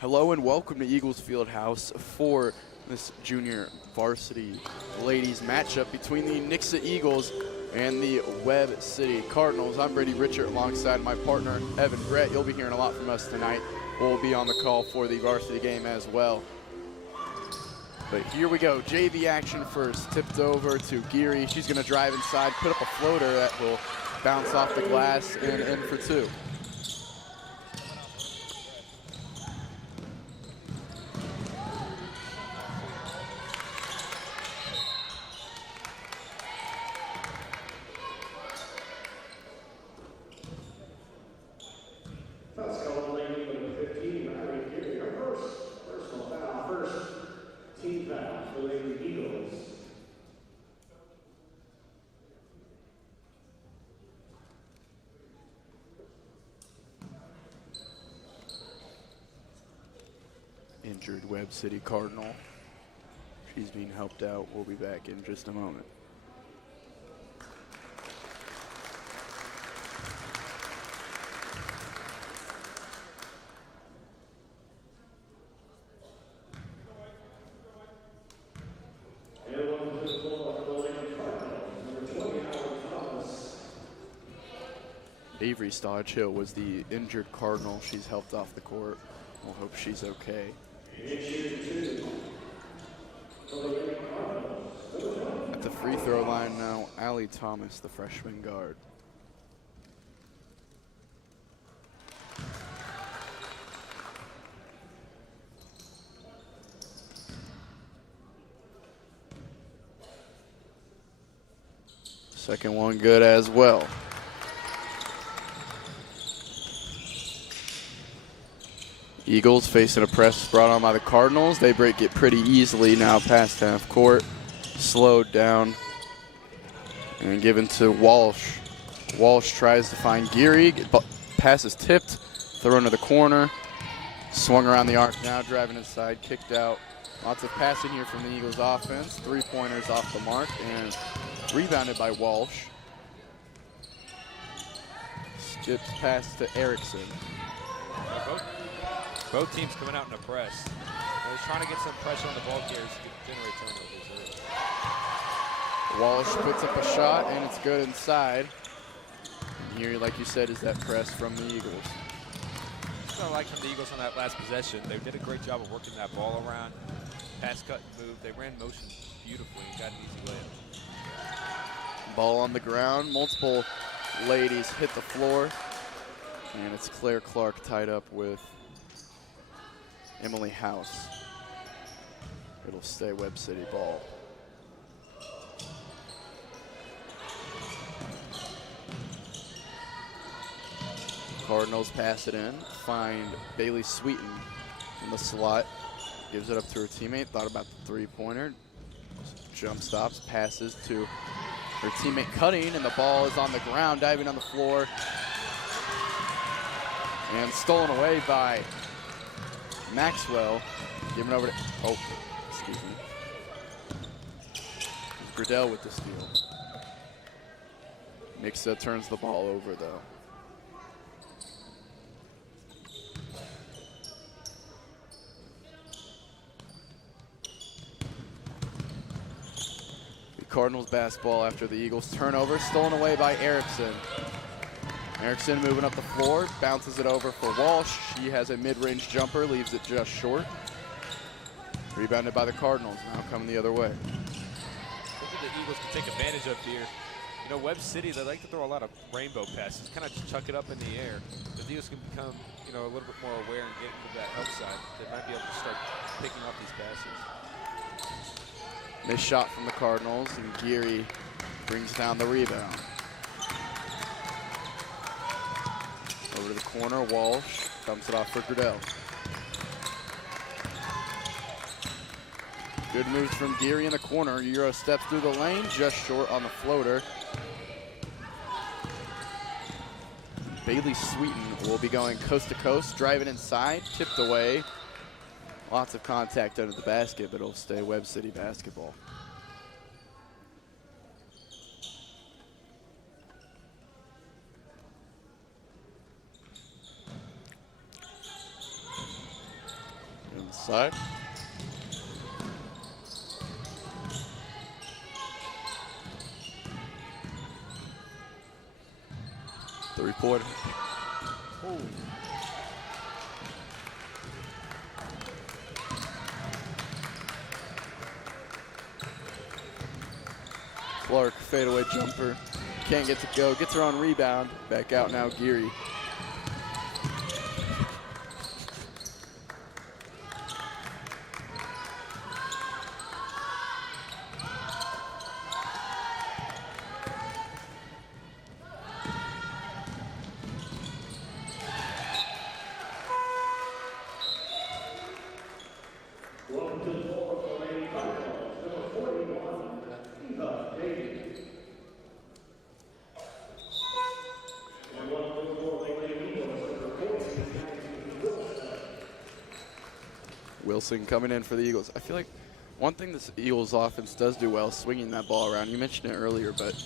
Hello and welcome to Eagles Fieldhouse for this junior varsity ladies matchup between the Nixa Eagles and the Webb City Cardinals. I'm Brady Richard alongside my partner Evan Brett. You'll be hearing a lot from us tonight. We'll be on the call for the varsity game as well. But here we go, JV action first, tipped over to Geary. She's gonna drive inside, put up a floater that will bounce off the glass and in for two. Injured Webb City Cardinal. She's being helped out. We'll be back in just a moment. Avery Stodge-Hill was the injured Cardinal. She's helped off the court. We'll hope she's okay. At the free throw line now, Allie Thomas, the freshman guard. Second one good as well. Eagles facing a press brought on by the Cardinals. They break it pretty easily now past half court. Slowed down and given to Walsh. Walsh tries to find Geary. Pass is tipped. Throw into the corner. Swung around the arc now, driving inside, kicked out. Lots of passing here from the Eagles offense. 3-pointers off the mark and rebounded by Walsh. Skips pass to Erickson. Both teams coming out in a press. They're trying to get some pressure on the ball carriers to generate turnovers. Walsh puts up a shot, and it's good inside. And here, like you said, is that press from the Eagles. That's what I like from the Eagles on that last possession. They did a great job of working that ball around. Pass, cut, and move. They ran motion beautifully and got an easy layup. Ball on the ground. Multiple ladies hit the floor. And it's Claire Clark tied up with Emily House. It'll stay Webb City ball. Cardinals pass it in, find Bailey Sweeten in the slot. Gives it up to her teammate, thought about the three-pointer. Jump stops, passes to her teammate Cutting, and the ball is on the ground, diving on the floor. And stolen away by Maxwell, given over to, oh, excuse me. Gradell with the steal. Nixa turns the ball over though. The Cardinals basketball after the Eagles turnover, stolen away by Erickson. Erickson moving up the floor, bounces it over for Walsh. She has a mid-range jumper, leaves it just short. Rebounded by the Cardinals, now coming the other way. Something the Eagles can take advantage of here. You know, Webb City, they like to throw a lot of rainbow passes, kind of just chuck it up in the air. The Eagles can become, you know, a little bit more aware and get into that help side. They might be able to start picking up these passes. Missed shot from the Cardinals, and Geary brings down the rebound. Over to the corner, Walsh dumps it off for Gradell. Good moves from Geary in the corner. Euro steps through the lane, just short on the floater. Bailey Sweeten will be going coast to coast, driving inside, tipped away. Lots of contact under the basket, but it'll stay Webb City basketball. Inside. Three-pointer. Clark, fadeaway jumper. Can't get to go. Gets her on rebound. Back out now, Geary. Wilson coming in for the Eagles. I feel like one thing this Eagles offense does do well is swinging that ball around. You mentioned it earlier, but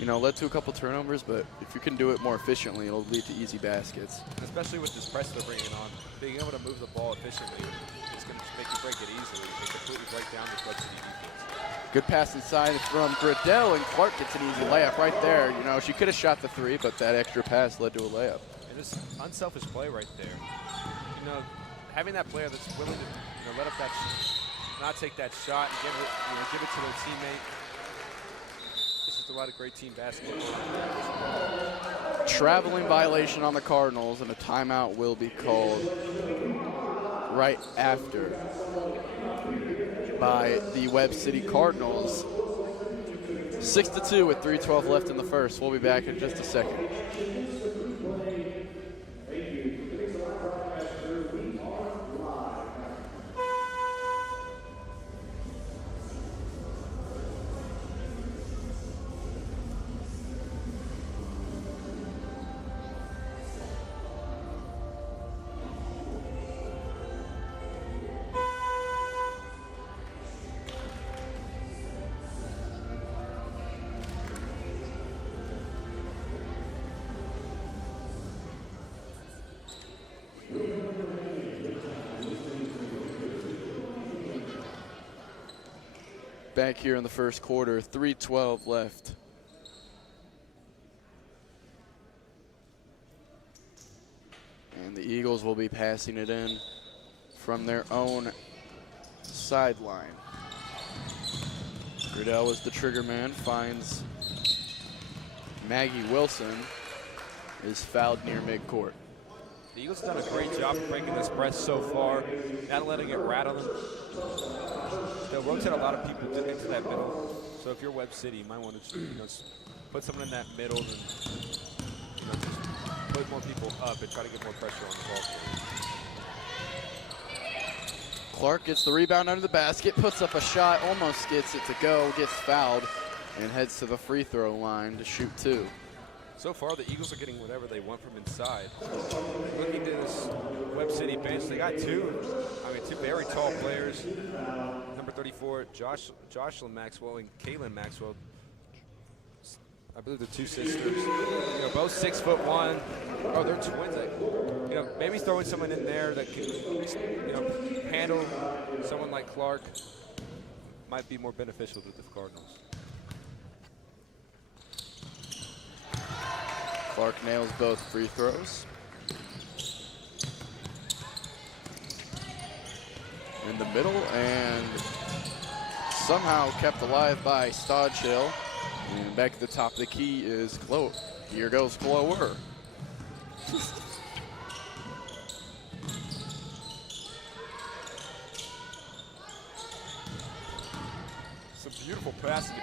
you know, led to a couple turnovers, but if you can do it more efficiently, it'll lead to easy baskets. Especially with this press they're bringing on. Being able to move the ball efficiently is going to make you break it easily. They completely break down the Webb City defense. Good pass inside from Gradell, and Clark gets an easy layup right there. You know, she could have shot the three, but that extra pass led to a layup. And it's unselfish play right there. You know, having that player that's willing to let up that, not take that shot and give it to their teammate. It's just a lot of great team basketball. Traveling violation on the Cardinals, and a timeout will be called right after by the Webb City Cardinals. 6-2 with 3:12 left in the first. We'll be back in just a second. Back here in the first quarter, 3:12 left. And the Eagles will be passing it in from their own sideline. Gradell is the trigger man, finds Maggie Wilson, is fouled near midcourt. The Eagles have done a great job of breaking this press so far, not letting it rattle them. They'll rotate a lot of people into that middle. So if you're Webb City, you might want to put someone in that middle and just put more people up and try to get more pressure on the ball. Clark gets the rebound under the basket, puts up a shot, almost gets it to go, gets fouled, and heads to the free throw line to shoot two. So far, the Eagles are getting whatever they want from inside. Looking to this Webb City bench, they got two very tall players. Number 34, Jocelyn Maxwell and Kaylin Maxwell. I believe they're two sisters. Both 6'1". Oh, they're twins. Maybe throwing someone in there that can, handle someone like Clark might be more beneficial to the Cardinals. Clark nails both free throws. In the middle, and somehow kept alive by Stodchill. And back at the top of the key is Chloe. Here goes Chloe. Some beautiful passing.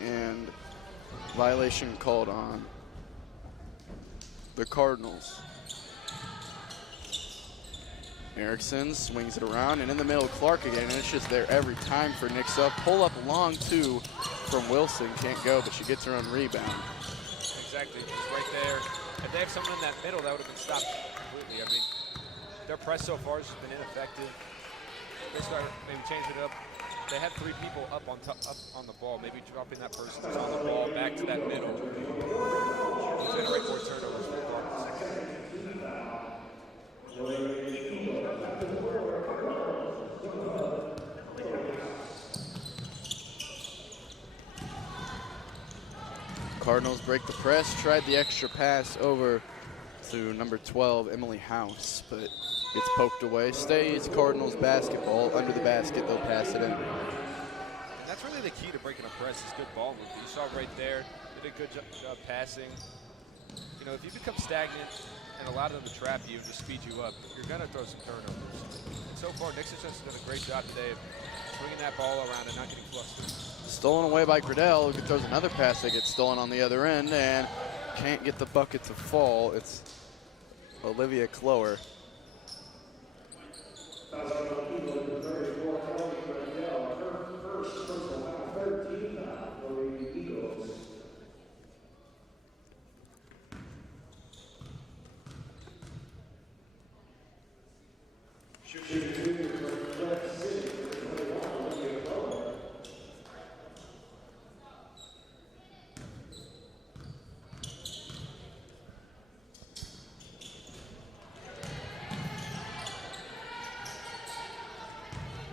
And violation called on the Cardinals. Erickson swings it around, and in the middle, Clark again, and it's just there every time for Nixa. Pull up long two from Wilson, can't go, but she gets her own rebound. Exactly, just right there. If they have someone in that middle, that would have been stopped completely. I mean, their press so far has just been ineffective. They start maybe changing it up. They have 3 people up on the ball, maybe dropping that person who's on the ball back to that middle. Generate more turnovers for the Cardinals. Cardinals break the press, tried the extra pass over to number 12, Emily House, but gets poked away. Stays Cardinals basketball. Under the basket, they'll pass it in. And that's really the key to breaking a press is good ball movement. You saw right there, they did a good job passing. You know, if you become stagnant and allow them to trap you and just speed you up, you're going to throw some turnovers. And so far, Nixa has done a great job today of swinging that ball around and not getting flustered. Stolen away by Gradell, who throws another pass that gets stolen on the other end and can't get the bucket to fall. It's Olivia Clower.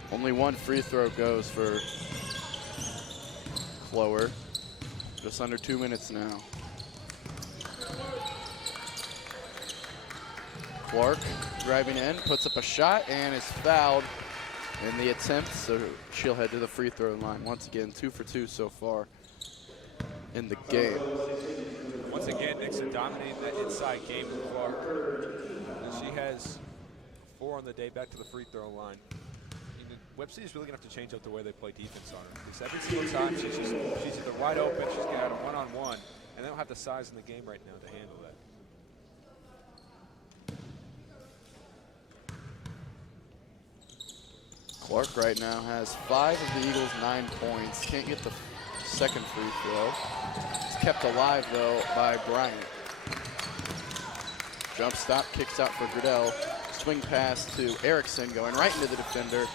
Only one free throw goes for Clower. Just under 2 minutes now. Clark driving in, puts up a shot, and is fouled in the attempt, so she'll head to the free throw line. Once again, 2 for 2 so far in the game. Once again, Nixa dominating that inside game with Clark. And she has 4 on the day, back to the free throw line. Webb City's really gonna have to change up the way they play defense on her. Because every single time she's either wide open, she's getting out of one-on-one, and they don't have the size in the game right now to handle that. Clark right now has 5 of the Eagles' 9 points. Can't get the second free throw. It's kept alive though by Bryant. Jump stop, kicks out for Gradell. Swing pass to Erickson, going right into the defender.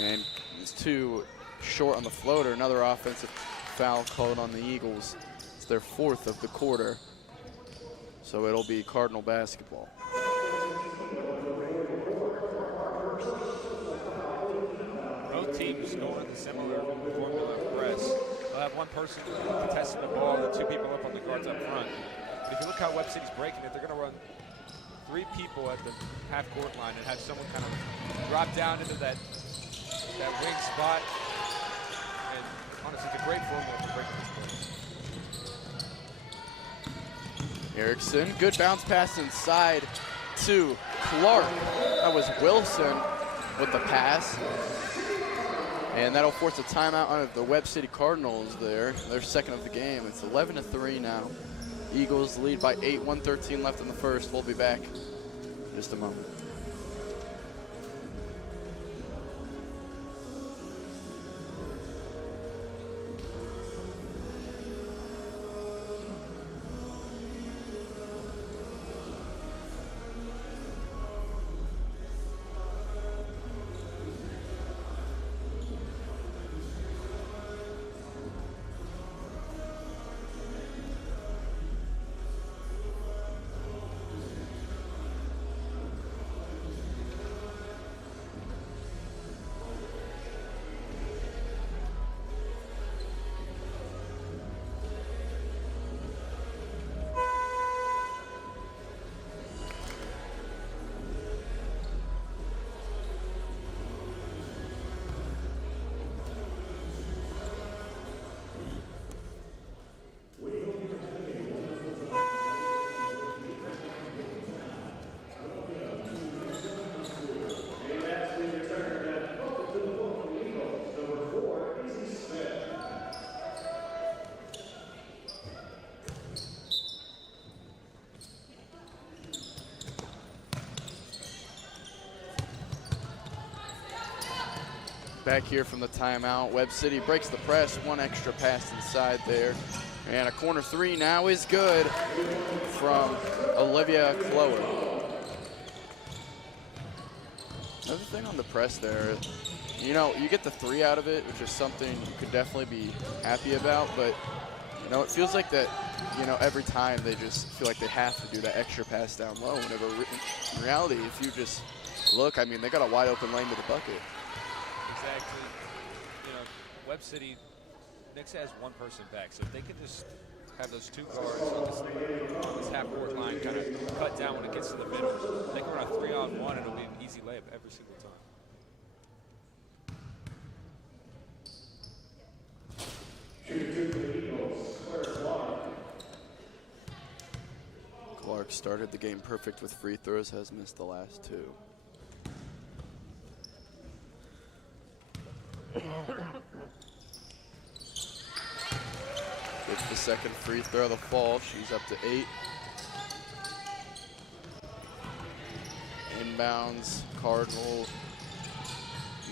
And it's too short on the floater. Another offensive foul called on the Eagles. It's their 4th of the quarter. So it'll be Cardinal basketball. Both teams going with a similar formula of press. They'll have one person contesting the ball and 2 people up on the guards up front. But if you look how Webb City's breaking it, they're going to run 3 people at the half-court line and have someone kind of drop down into that wing spot. And honestly, it's a great formula for breaking this play. Erickson, good bounce pass inside to Clark. That was Wilson with the pass. And that'll force a timeout on the Webb City Cardinals there. Their 2nd of the game. It's 11-3 now. Eagles lead by 8, 1:13 left in the first. We'll be back in just a moment. back here from the timeout. Webb City breaks the press, one extra pass inside there. And a corner three now is good from Olivia Chloe. Another thing on the press there, you know, you get the three out of it, which is something you could definitely be happy about, but you know, it feels like that, you know, every time they just feel like they have to do that extra pass down low, whenever in reality, if you just look, I mean, they got a wide open lane to the bucket. Exactly. You know, Webb City, Nixa has one person back, so if they can just have those two guards on this half-court line kind of cut down when it gets to the middle, they can run a 3-on-1 and it'll be an easy layup every single time. Clark started the game perfect with free throws, has missed the last two. Gets the second free throw of the fall. She's up to 8. Inbounds, Cardinal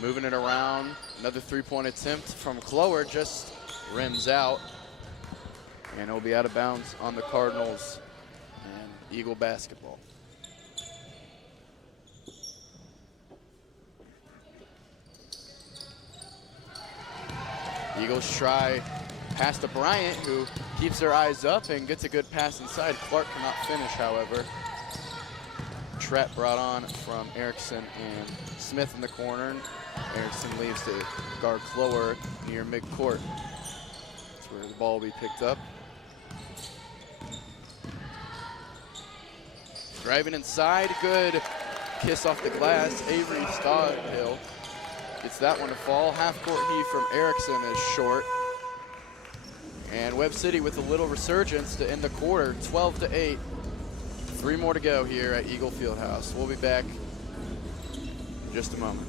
moving it around. Another three-point attempt from Clower, just rims out. And it'll be out of bounds on the Cardinals and Eagle basketball. Eagles try pass to Bryant, who keeps her eyes up and gets a good pass inside. Clark cannot finish, however. Trap brought on from Erickson and Smith in the corner. Erickson leaves to guard Clower near midcourt. That's where the ball will be picked up. Driving inside, good kiss off the glass. Avery Stodhill gets that one to fall. Half-court heave from Erickson is short. And Webb City with a little resurgence to end the quarter, 12-8. 3 more to go here at Eagle Fieldhouse. We'll be back in just a moment.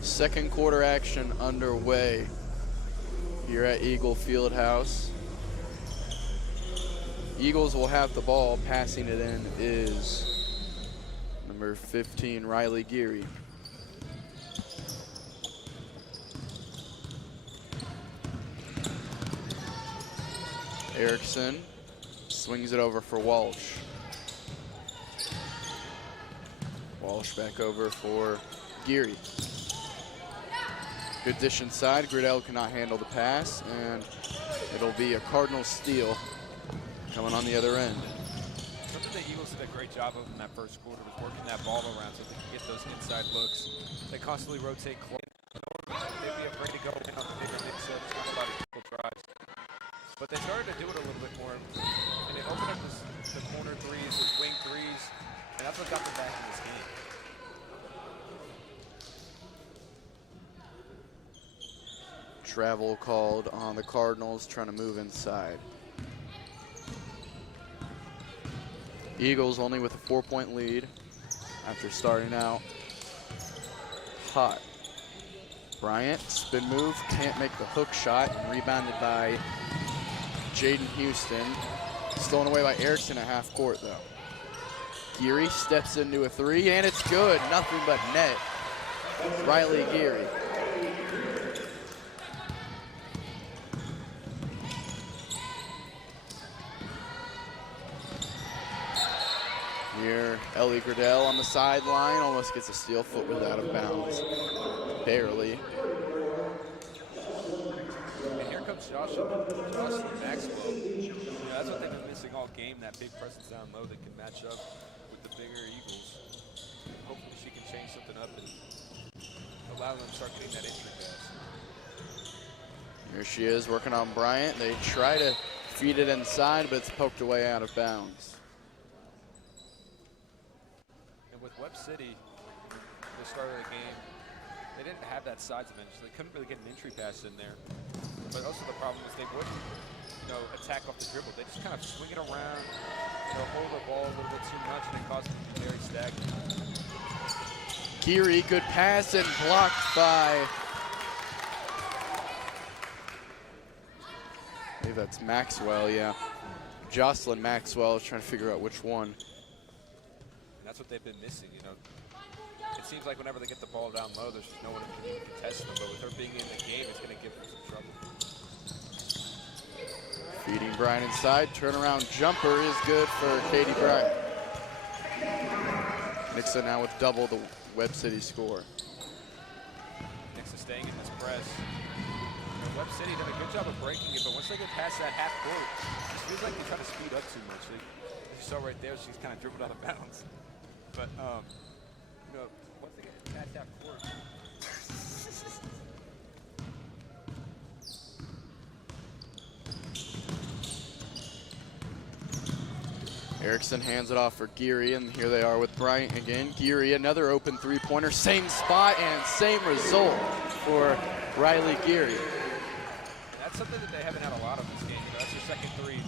Second quarter action underway here at Eagle Fieldhouse. Eagles will have the ball. Passing it in is number 15, Riley Geary. Erickson swings it over for Walsh. Walsh back over for Geary. Good dish inside. Gridell cannot handle the pass, and it'll be a Cardinal steal coming on the other end. Something the Eagles did a great job of in that first quarter was working that ball around so they can get those inside looks. They constantly rotate. They'd be afraid to go in on the bigger Nixa, just about equal drives. But they started to do it a little bit more, and it opened up the corner threes, the wing threes, and that's what got them back in this game. Travel called on the Cardinals, trying to move inside. Eagles only with a 4-point lead after starting out hot. Bryant, spin move, can't make the hook shot, and rebounded by Jaden Houston. Stolen away by Erickson at half court though. Geary steps into a three, and it's good, nothing but net Riley Geary. Here, Ellie Gradell on the sideline, almost gets a steel foot with out of bounds. Barely. And here comes Jocelyn Maxwell. You know, that's what they've been missing all game, that big presence down low that can match up with the bigger Eagles. Hopefully she can change something up and allow them to start getting that entry pass. Here she is working on Bryant. They try to feed it inside, but it's poked away out of bounds. And with Webb City, the start of the game, they didn't have that size dimension. They couldn't really get an entry pass in there. But also the problem is they wouldn't, you know, attack off the dribble. They just kind of swing it around, you know, hold the ball a little bit too much, and it causes them to be very stagnant. Geary, good pass and blocked by, I believe that's Maxwell, yeah. Jocelyn Maxwell is trying to figure out which one. And that's what they've been missing, you know. It seems like whenever they get the ball down low, there's no one who can even contest them, but with her being in the game, it's going to give them some trouble. Feeding Bryant inside, turnaround jumper is good for Katie Bryant. Nixa now with double the Webb City score. Nixa staying in this press. You know, Webb City did a good job of breaking it, but once they get past that half court, it feels like they try to speed up too much. As you saw right there, she's kind of dribbled out of bounds. But, you know, once they get past half court, Erickson hands it off for Geary, and here they are with Bryant again. Geary, another open three-pointer, same spot and same result for Riley Geary. And that's something that they haven't had a lot of this game. You know, that's their second three.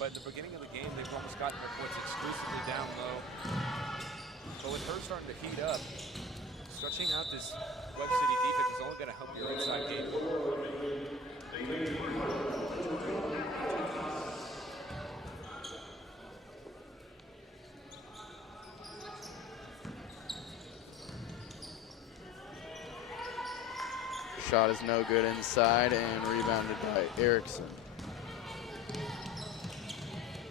But in the beginning of the game, they've almost gotten their points exclusively down low. But with her starting to heat up, stretching out this Webb City defense is only going to help your inside game. Shot is no good inside and rebounded by Erickson.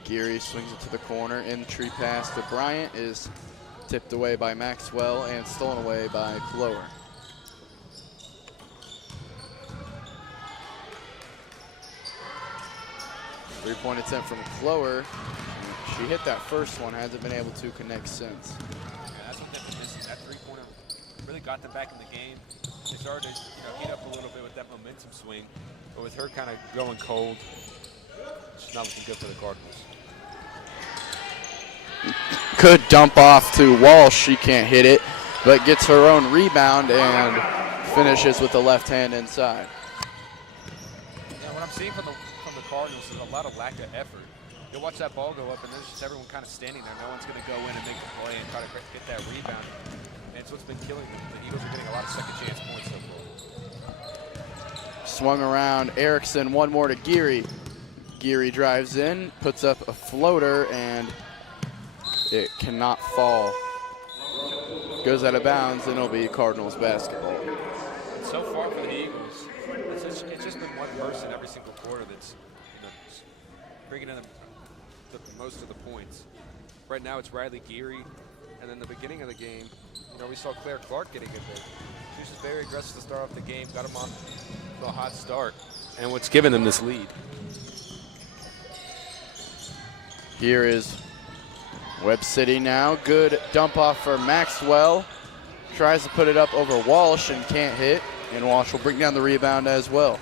Geary swings it to the corner. Entry pass to Bryant is tipped away by Maxwell and stolen away by Clower. Three-point attempt from Clower. She hit that first one, hasn't been able to connect since. Yeah, that's what they've been missing. That three-pointer really got them back in the game. They started to, you know, heat up a little bit with that momentum swing, but with her kind of going cold, it's not looking good for the Cardinals. Good dump off to Walsh. She can't hit it, but gets her own rebound and finishes with the left hand inside. Yeah, what I'm seeing from the Cardinals is a lot of lack of effort. You'll watch that ball go up, and there's just everyone kind of standing there. No one's going to go in and make the play and try to get that rebound. And it's what's been killing them. The Eagles are getting a lot of second chance points so far. Swung around, Erickson, one more to Geary. Geary drives in, puts up a floater, and it cannot fall. Goes out of bounds, and it'll be Cardinals basketball. And so far for the Eagles, it's just been one person every single quarter that's, you know, bringing in the most of the points. Right now it's Riley Geary, and then the beginning of the game, you know, we saw Claire Clark getting in there. She was just very aggressive to start off the game, got them on to a hot start, and what's given them this lead. Here is Webb City now. Good dump off for Maxwell. Tries to put it up over Walsh and can't hit, and Walsh will bring down the rebound as well.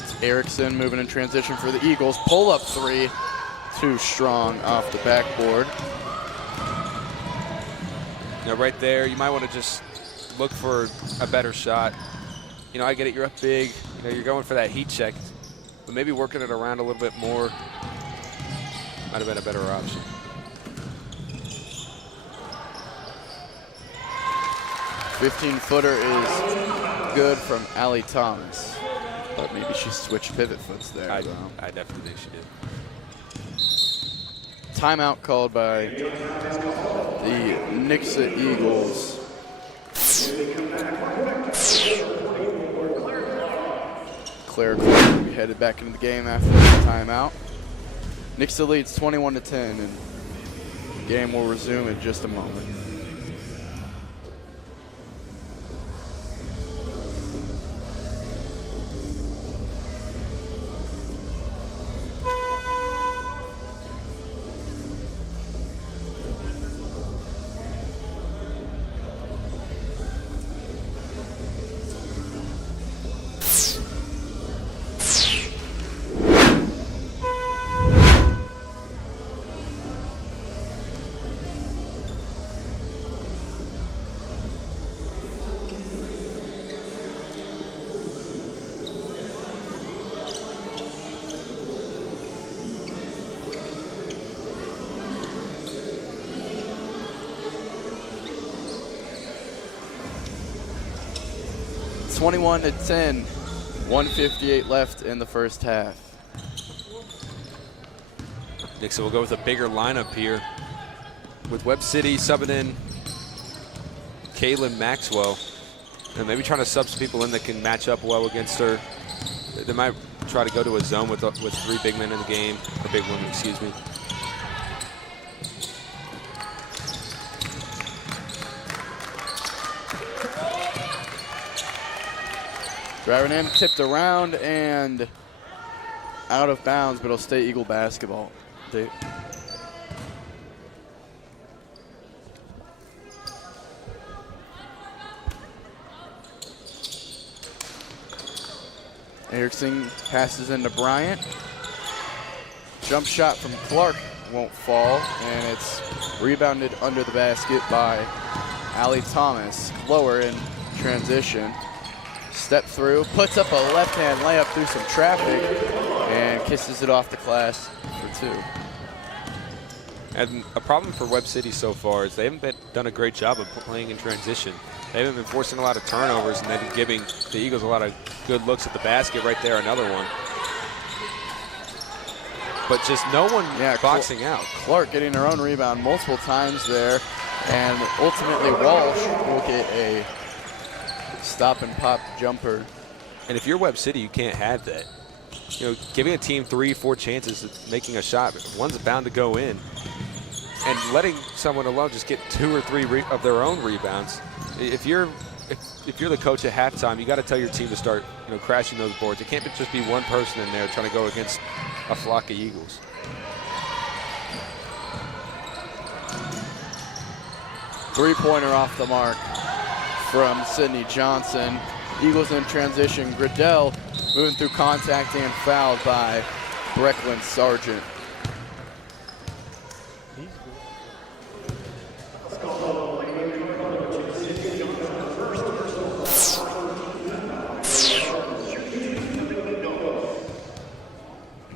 It's Erickson moving in transition for the Eagles. Pull up three, too strong off the backboard. Now right there, you might want to just look for a better shot. You know, I get it, you're up big, you know, you're going for that heat check, but maybe working it around a little bit more might have been a better option. "15-footer" is good from Allie Thomas, but maybe she switched pivot foots there. I definitely think she did. Timeout called by the Nixa Eagles. Claire Clark will be headed back into the game after this timeout. Nixa leads 21-10, and the game will resume in just a moment. It's 21-10, 1:58 left in the first half. Nixa will go with a bigger lineup here, with Webb City subbing in Kaylin Maxwell, and maybe trying to sub some people in that can match up well against her. They might try to go to a zone with 3 big men in the game, or big women, excuse me. Driving in, tipped around and out of bounds, but it'll stay Eagle basketball. Erickson passes into Bryant. Jump shot from Clark won't fall, and it's rebounded under the basket by Allie Thomas. Lower in transition. Step through, puts up a left-hand layup through some traffic, and kisses it off the glass for 2. And a problem for Webb City so far is they haven't done a great job of playing in transition. They haven't been forcing a lot of turnovers, and they've been giving the Eagles a lot of good looks at the basket. Right there, another one. But just no one boxing out. Clark getting her own rebound multiple times there, and ultimately Walsh will get a stop and pop jumper. And if you're Webb City, you can't have that. You know, giving a team 3-4 chances at making a shot, one's bound to go in, and letting someone alone just get 2 or 3 of their own rebounds. If you're the coach at halftime, you got to tell your team to start, crashing those boards. It can't just be one person in there trying to go against a flock of Eagles. Three-pointer off the mark from Sydney Johnson. Eagles in transition. Gradell moving through contact and fouled by Brecklin Sargent.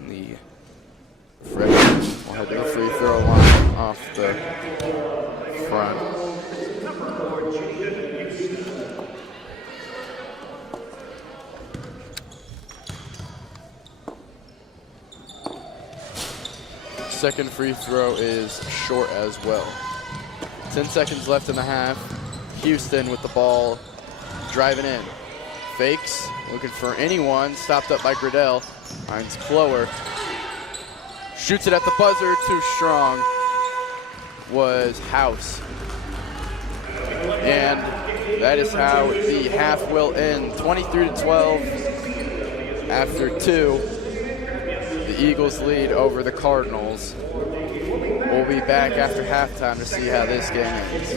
The freshman will head to the free throw line off the front. Second free throw is short as well. 10 seconds left in the half. Houston with the ball, driving in. Fakes, looking for anyone, stopped up by Gradell. Finds Clower. Shoots it at the buzzer, too strong. Was House. And that is how the half will end. 23-12 after 2. The Eagles lead over the Cardinals. We'll be back after halftime to see how this game ends.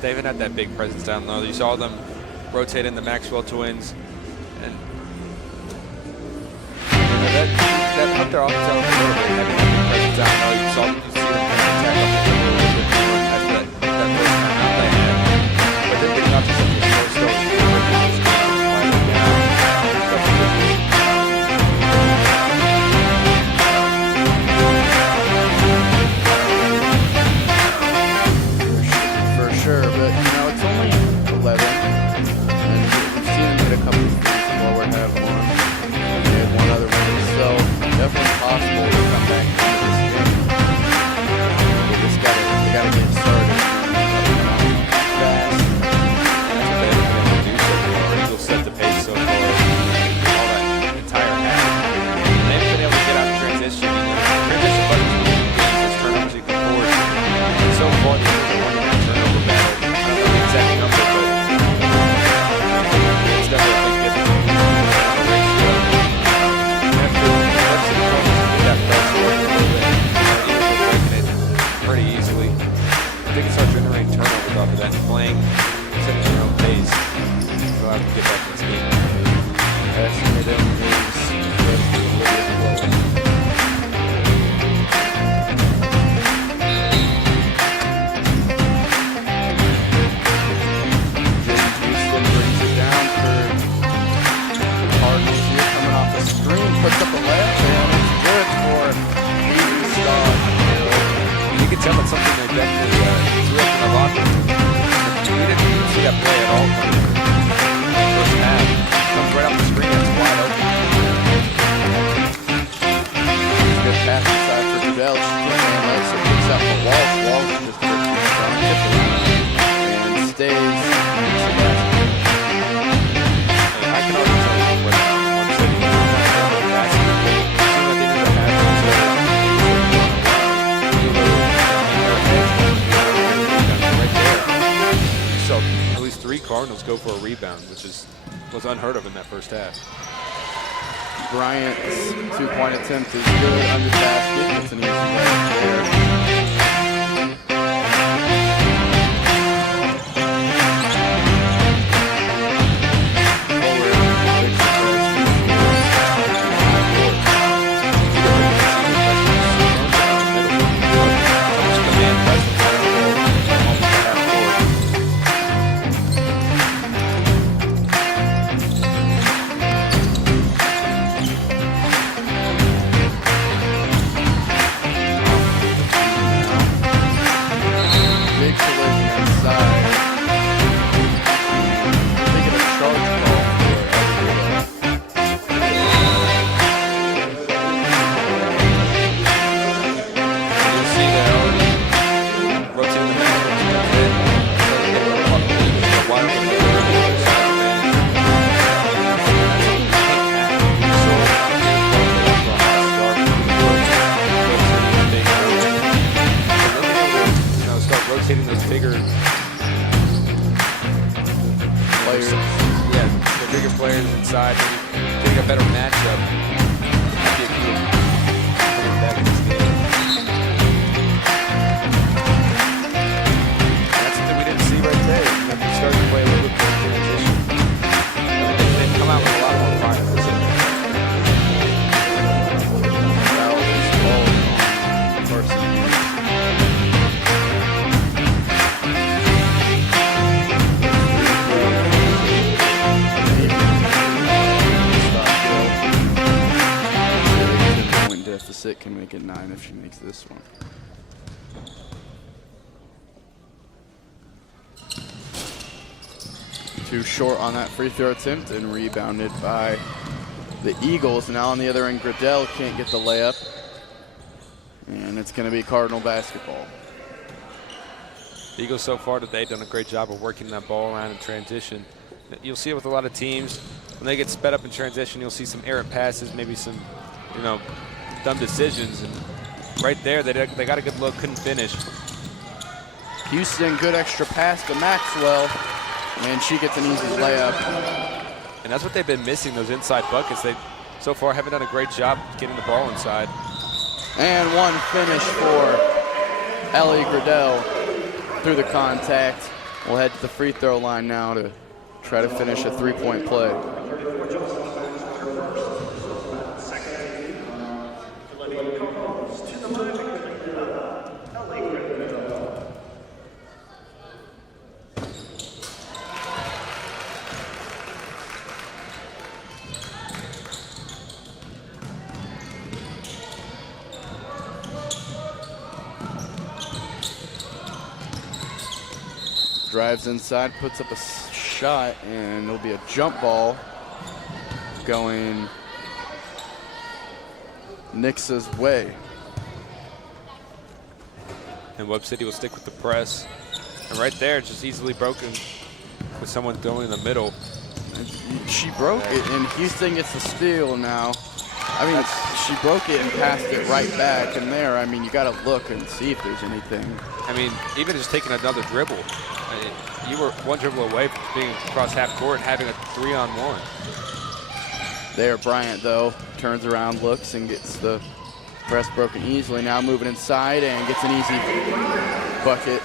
They haven't had that big presence down low. You saw them rotate in the Maxwell twins, and that put their offense out a little bit. Having that big presence down low, you see them attack up the middle a little bit more as that first time out they had. But they're getting off to such a slow start. Sure, but you know, it's only 11, and we've seen them hit a couple of threes while we're having one. And they had one other win, so definitely possible to come back into this game. They gotta get started. Fast. That's what they've been able to do so far. Eagles set the pace so far. All that entire half. They haven't been able to get out of transition. You know, transition buttons will gain as turnovers you can afford. And so far, the Eagles are winning that turnover battle. I don't know the exact number, but it's definitely a big difference in the ratio. After that press work a little bit, the Eagles are breaking it pretty easily. I think it starts generating turnovers off of that and playing, setting their own pace. They'll have to get back to this game. Passing it in puts up a left, and it's good for Easy Star. You can tell it's something they definitely threw up in the locker room. We didn't see that play at all from the first half. Comes right off the screen, it's wide open. Good pass inside for Goodell. She can't hand it, so picks up the Walsh. Walsh just puts it down, hits it and stays. I can already tell you what so at least 3 Cardinals go for a rebound, which was unheard of in that first half. Bryant's 2-point attempt is good under basket. It's an easy layup there. Rotating those bigger players, yeah, the bigger players inside, maybe getting a better matchup. Might be a key to coming back in this game. That's something we didn't see right there. You know, we started to play a little bit more transition. They've come out with a lot more fire. Deficit can make it 9 if she makes this one. Too short on that free throw attempt and rebounded by the Eagles. Now on the other end, Gradell can't get the layup. And it's going to be Cardinal basketball. The Eagles so far today done a great job of working that ball around in transition. You'll see it with a lot of teams. When they get sped up in transition, you'll see some errant passes, maybe some, you know, dumb decisions. And right there, they got a good look, couldn't finish. Houston, good extra pass to Maxwell, and she gets an easy layup. And that's what they've been missing, those inside buckets. They so far haven't done a great job getting the ball inside. And one finish for Ellie Gradell through the contact. will head to the free throw line now to try to finish a three-point play. Drives inside, puts up a shot, and it'll be a jump ball going Nixa's way. And Webb City will stick with the press. And right there, just easily broken with someone going in the middle. And she broke it, and Houston gets the steal now. I mean, she broke it and passed it right back. And there, I mean, you got to look and see if there's anything. I mean, even just taking another dribble. You were one dribble away from being across half court and having a 3-on-1. There, Bryant, though, turns around, looks, and gets the press broken easily. Now moving inside and gets an easy bucket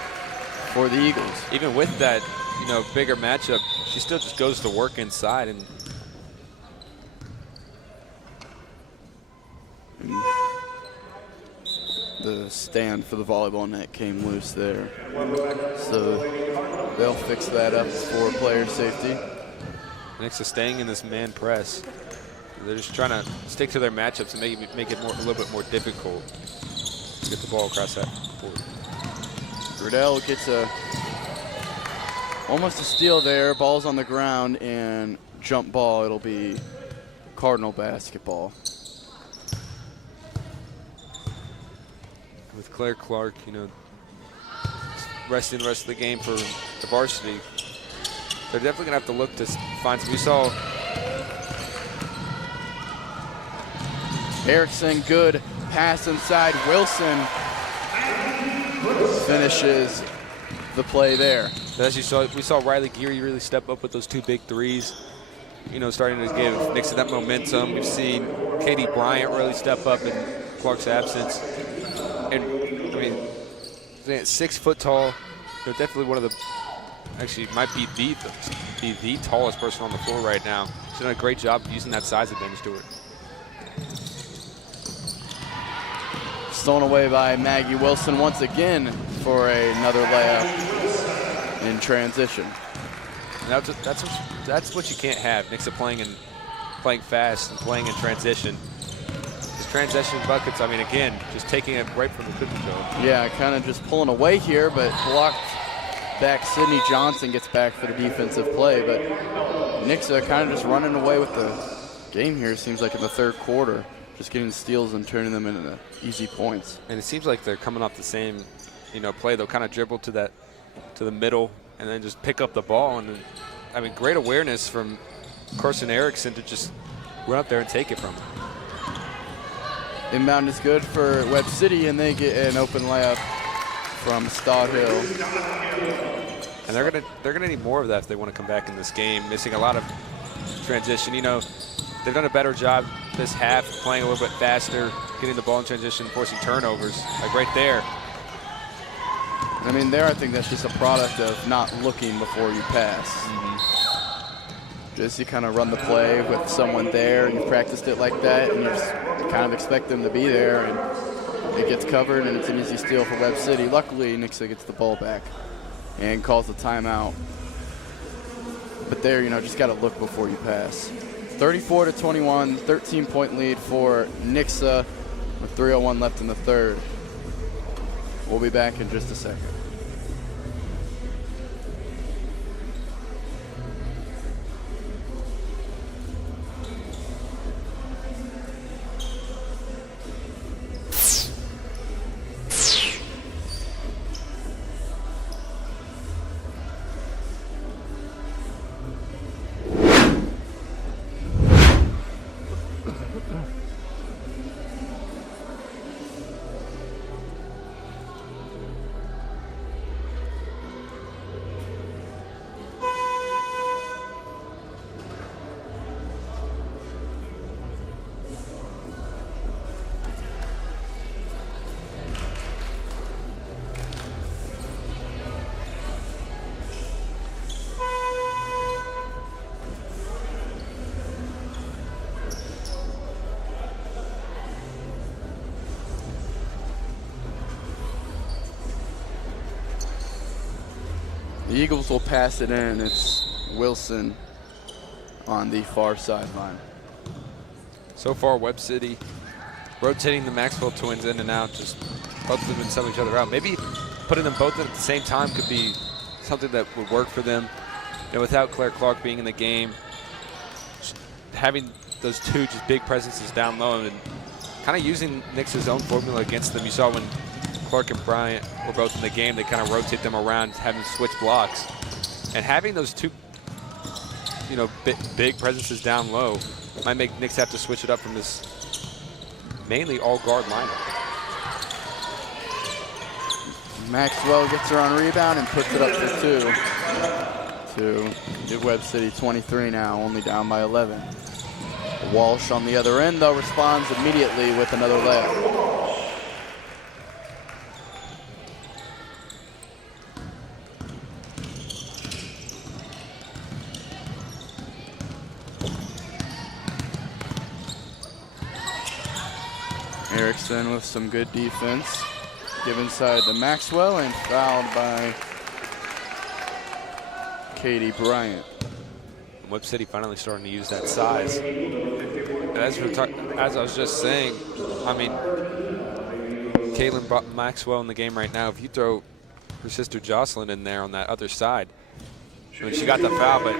for the Eagles. Even with that, you know, bigger matchup, she still just goes to work inside. And the stand for the volleyball net came loose there. So they'll fix that up for player safety. Nixa staying in this man press. They're just trying to stick to their matchups and make it a little bit more difficult to get the ball across that court. Riddell gets almost a steal there. Ball's on the ground and jump ball. It'll be Cardinal basketball. With Claire Clark, you know, resting the rest of the game for the varsity, they're definitely gonna have to look to find some. We saw Erickson, good pass inside. Wilson finishes the play there. as you saw, we saw Riley Geary really step up with those 2 big threes. You know, starting to give Nixa that momentum. We've seen Katie Bryant really step up in Clark's absence. And I mean, 6 foot tall, they're definitely one of the, actually might be the tallest person on the floor right now. She's done a great job of using that size advantage to her. Stolen away by Maggie Wilson once again for another layup in transition. And that's what you can't have. Nixa playing fast and playing in transition. His transition buckets, I mean, again, just taking it right from the cookie jar. Yeah, kind of just pulling away here, but blocked back. Sydney Johnson gets back for the defensive play, but Nixa kind of just running away with the game here, seems like in the third quarter. Just getting steals and turning them into easy points. And it seems like they're coming off the same, you know, play. They'll kind of dribble to the middle and then just pick up the ball. And I mean, great awareness from Carson Erickson to just run up there and take it from him. Inbound is good for Webb City, and they get an open layup from Stott Hill. And they're gonna need more of that if they want to come back in this game. Missing a lot of transition. You know, they've done a better job this half, playing a little bit faster, getting the ball in transition, forcing turnovers. Like right there. I mean, there I think that's just a product of not looking before you pass. Just you kind of run the play with someone there, and you've practiced it like that, and you just kind of expect them to be there, and it gets covered, and it's an easy steal for Webb City. Luckily, Nixa gets the ball back and calls the timeout. But there, you know, just got to look before you pass. 34-21, 13-point lead for Nixa with 3:01 left in the third. We'll be back in just a second. The Eagles will pass it in. It's Wilson on the far sideline. So far, Webb City rotating the Maxwell twins in and out, just both of them been subbing each other out. Maybe putting them both in at the same time could be something that would work for them. You know, without Claire Clark being in the game, having those two just big presences down low and kind of using Nix's own formula against them. You saw when Clark and Bryant were both in the game, they kind of rotate them around, having switch blocks. And having those two, you know, big presences down low might make Nix have to switch it up from this mainly all-guard lineup. Maxwell gets her on rebound and puts it up for two. To give Webb City 23 now, only down by 11. Walsh on the other end, though, responds immediately with another layup. Erickson with some good defense. Give inside to Maxwell and fouled by Katie Bryant. Webb City finally starting to use that size. And as I was just saying, I mean, Caitlin brought Maxwell in the game right now. If you throw her sister Jocelyn in there on that other side, I mean, she got the foul, but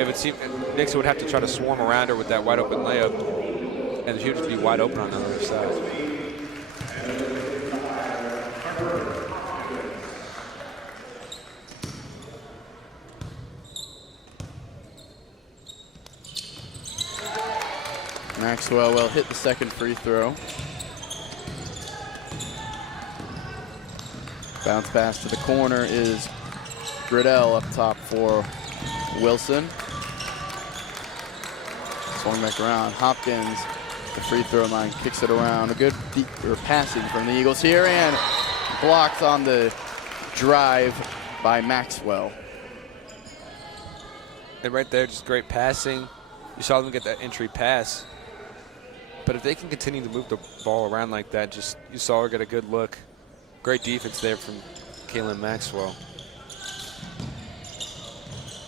it would seem Nixa would have to try to swarm around her with that wide open layup, and she would just be wide open on the other side. Maxwell will hit the second free throw. Bounce pass to the corner is Griddell up top for Wilson. Swung back around. Hopkins, the free throw line, kicks it around. A good passing from the Eagles here, and blocked on the drive by Maxwell. And right there, just great passing. You saw them get that entry pass. But if they can continue to move the ball around like that, just you saw her get a good look. Great defense there from Kaylin Maxwell.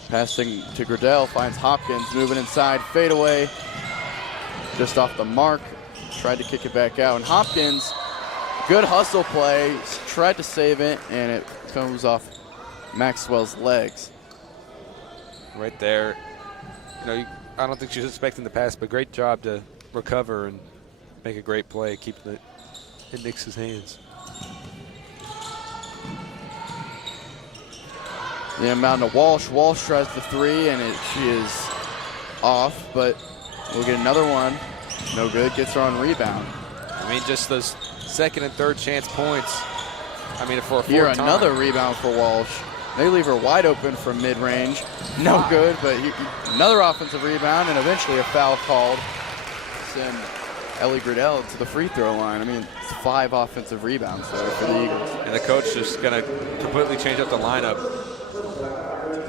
Passing to Griddell, finds Hopkins, moving inside, fadeaway. Just off the mark, tried to kick it back out. And Hopkins, good hustle play, tried to save it, and it comes off Maxwell's legs. Right there. You know, I don't think she was expecting the pass, but great job to recover and make a great play, keeping it in Nix's hands. The inbound to Walsh. Walsh tries the three, and she is off, but we'll get another one. No good, gets her on rebound. I mean, just those second and third chance points. I mean, for a here, another rebound for Walsh. They leave her wide open from mid-range. No good, but another offensive rebound, and eventually a foul called. Send Ellie Griddell to the free throw line. I mean, it's 5 offensive rebounds there for the Eagles. And the coach just going to completely change up the lineup.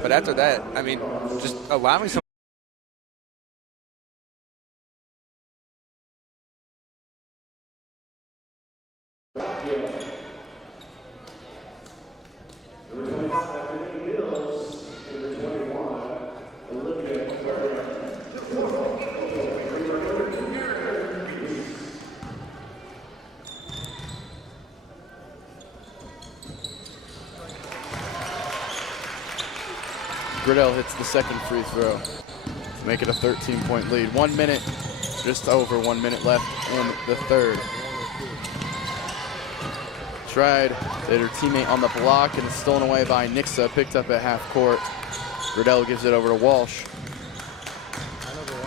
But after that, I mean, just allowing some. Griddell hits the second free throw to make it a 13-point lead. 1 minute, just over 1 minute left in the third. Tried, hit her teammate on the block, and it's stolen away by Nixa, picked up at half court. Griddell gives it over to Walsh.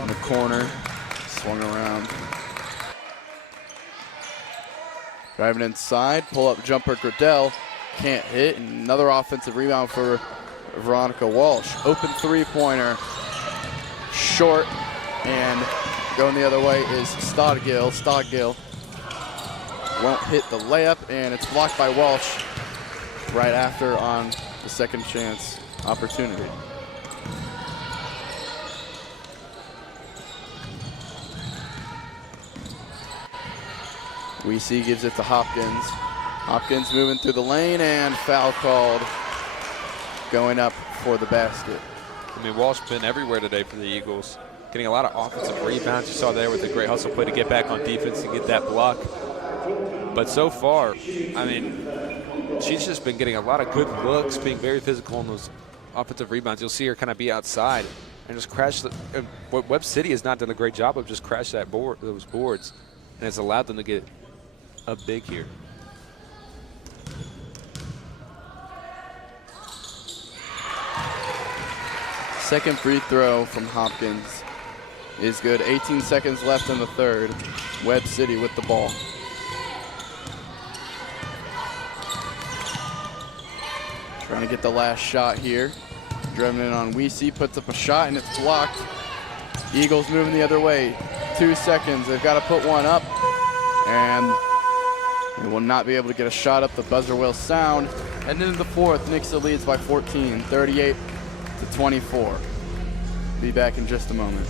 In the corner, swung around. Driving inside, pull-up jumper, Griddell can't hit, and another offensive rebound for Veronica Walsh. Open three-pointer, short, and going the other way is Stodgill. Stodgill won't hit the layup, and it's blocked by Walsh right after on the second chance opportunity. Weesey gives it to Hopkins. Hopkins moving through the lane, and foul called going up for the basket. I mean, Walsh been everywhere today for the Eagles, getting a lot of offensive rebounds. You saw there with a great hustle play to get back on defense and get that block. But so far, I mean, she's just been getting a lot of good looks, being very physical on those offensive rebounds. You'll see her kind of be outside and just crash. What Webb City has not done a great job of, just crash those boards, and it's allowed them to get up big here. Second free throw from Hopkins is good. 18 seconds left in the third. Webb City with the ball. Trying to get the last shot here. Dribbling in on Weesey, puts up a shot and it's blocked. Eagles moving the other way. 2 seconds, they've got to put one up. And they will not be able to get a shot up. The buzzer will sound. And into the fourth, Nixa leads by 14, 38-24. Be back in just a moment.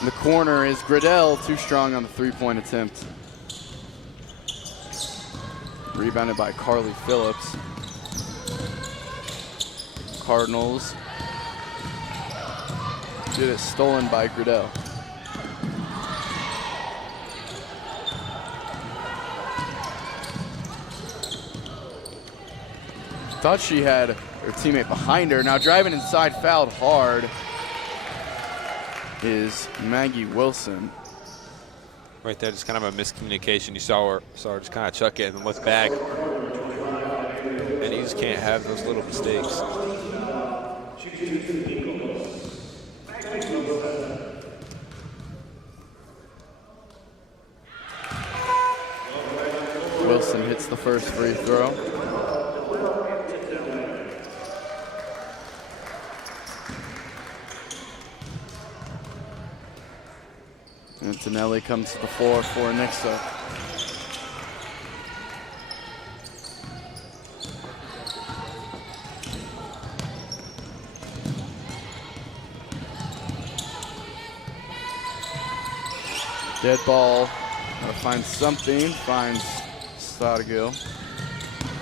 In the corner is Gradell, too strong on the three-point attempt. Rebounded by Carly Phillips. Cardinals get it stolen by Gradell. Thought she had her teammate behind her. Now driving inside, fouled hard, is Maggie Wilson. Right there, just kind of a miscommunication. You saw her just kind of chuck it and look back. And you just can't have those little mistakes. Wilson hits the first free throw. Antonelli comes to the floor for Nixa. Dead ball, gotta find something, finds Stodgill.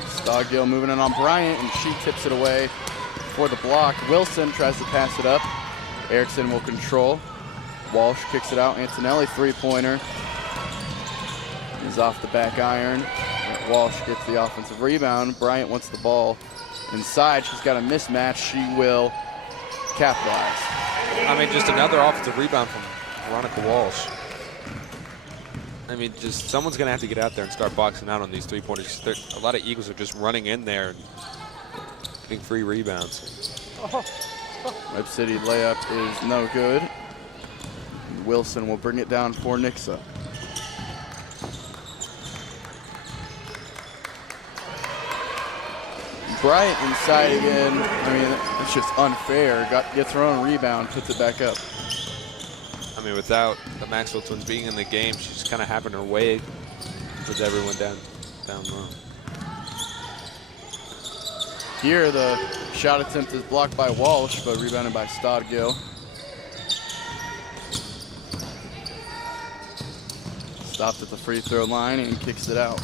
Stodgill moving in on Bryant, and she tips it away for the block. Wilson tries to pass it up. Erickson will control. Walsh kicks it out. Antonelli three-pointer is off the back iron. Walsh gets the offensive rebound. Bryant wants the ball inside. She's got a mismatch. She will capitalize. I mean, just another offensive rebound from Veronica Walsh. I mean, just someone's going to have to get out there and start boxing out on these three-pointers. A lot of Eagles are just running in there and getting free rebounds. Webb City layup is no good. Wilson will bring it down for Nixa. Bryant inside again. I mean, it's just unfair. Gets her own rebound, puts it back up. I mean, without the Maxwell twins being in the game, she's kind of having her way with everyone down low. Here, the shot attempt is blocked by Walsh, but rebounded by Stodgill. Stopped at the free throw line and kicks it out.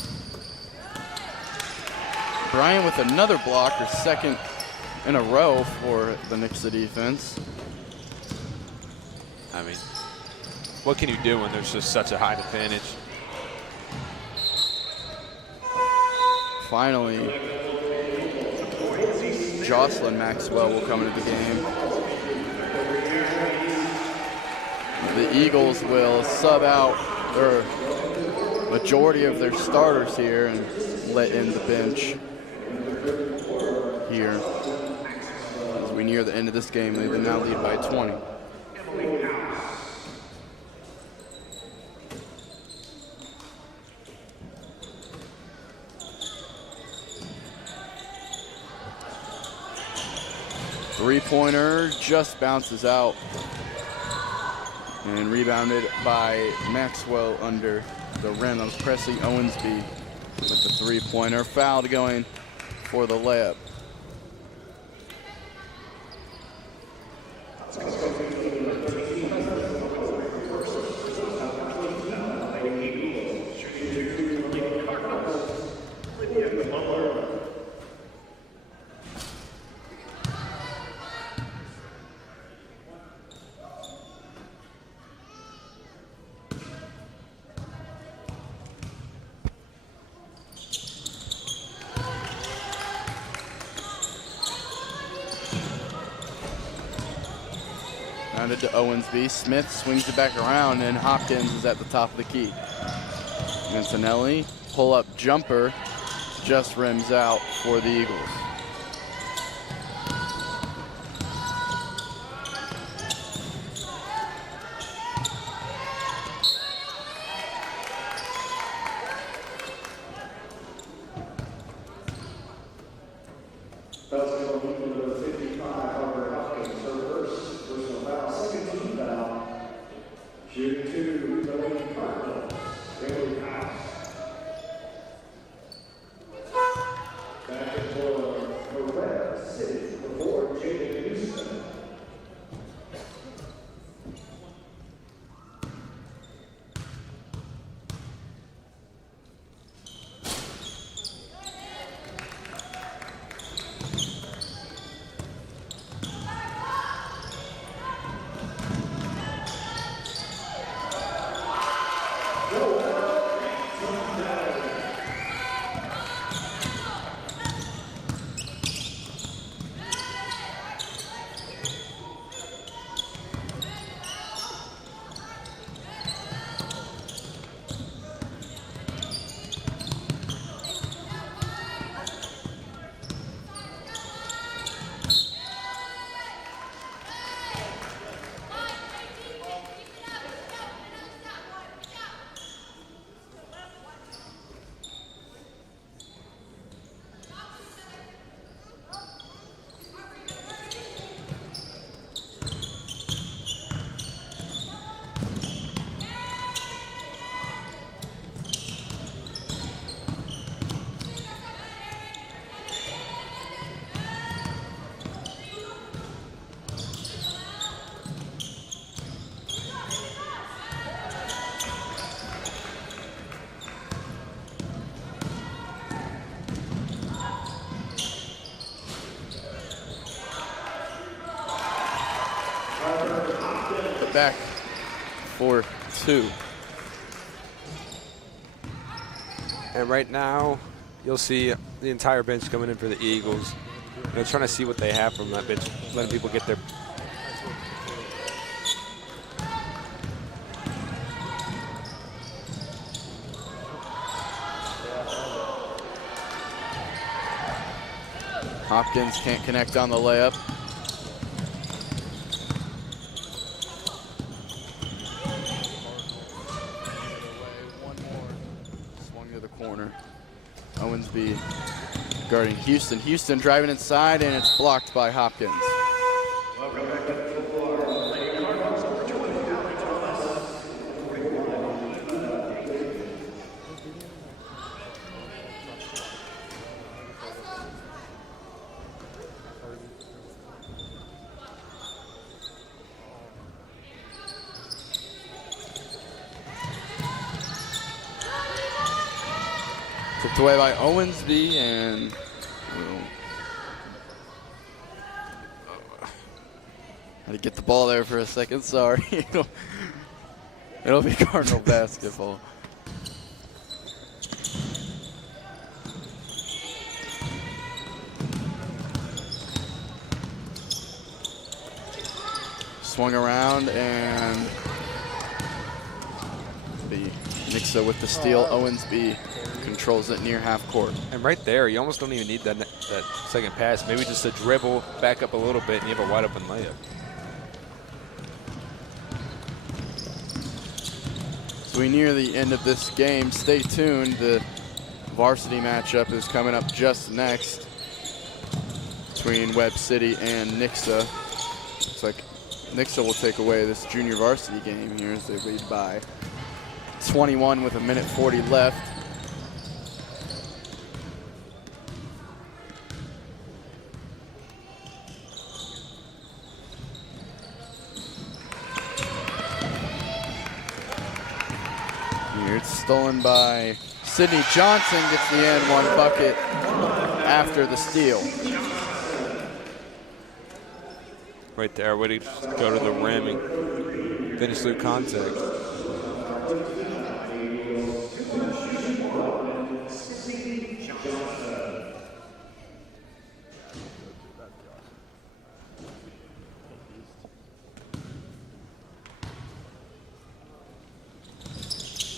Bryant with another block, her second in a row for the Nixa defense. I mean, what can you do when there's just such a height advantage? Finally, Jocelyn Maxwell will come into the game. The Eagles will sub out their majority of their starters here and let in the bench here. As we near the end of this game, they now lead by 20. Three-pointer just bounces out and rebounded by Maxwell under the rim. That was Presley Owensby with the three-pointer. Fouled going for the layup. Rounded to Owensby. Smith swings it back around, and Hopkins is at the top of the key. Antonelli, pull-up jumper, just rims out for the Eagles. Back for two. And right now, you'll see the entire bench coming in for the Eagles. They're trying to see what they have from that bench, letting people get their. Hopkins can't connect on the layup. Owensby guarding Houston. Houston driving inside, and it's blocked by Hopkins. Knocked away by Owensby, and had to get the ball there for a second. Sorry. It'll be Cardinal basketball. Swung around, and the Nixa with the steal. Owensby controls it near half court. And right there, you almost don't even need that second pass. Maybe just a dribble, back up a little bit, and you have a wide open layup. So we near the end of this game. Stay tuned. The varsity matchup is coming up just next between Webb City and Nixa. Looks like Nixa will take away this junior varsity game here as they lead by 21 with 1:40 left. Here it's stolen by Sydney Johnson, gets the and one bucket after the steal. Right there, waiting to go to the rim and finish through contact.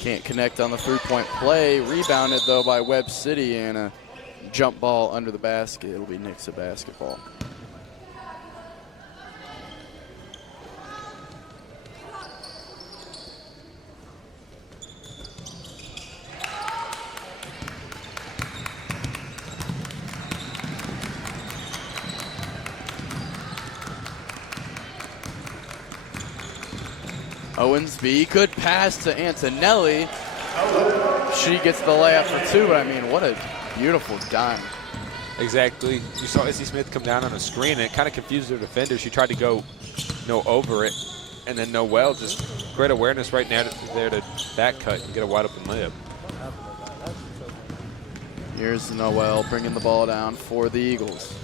Can't connect on the three-point play. Rebounded, though, by Webb City, and a jump ball under the basket. It'll be Nixa basketball. Owensby, good pass to Antonelli. She gets the layup for two, but I mean, what a beautiful dime. Exactly. You saw Izzy Smith come down on a screen, and it kind of confused her defender. She tried to go over it, and then Noel just great awareness right now there to back cut and get a wide open layup. Here's Noel bringing the ball down for the Eagles.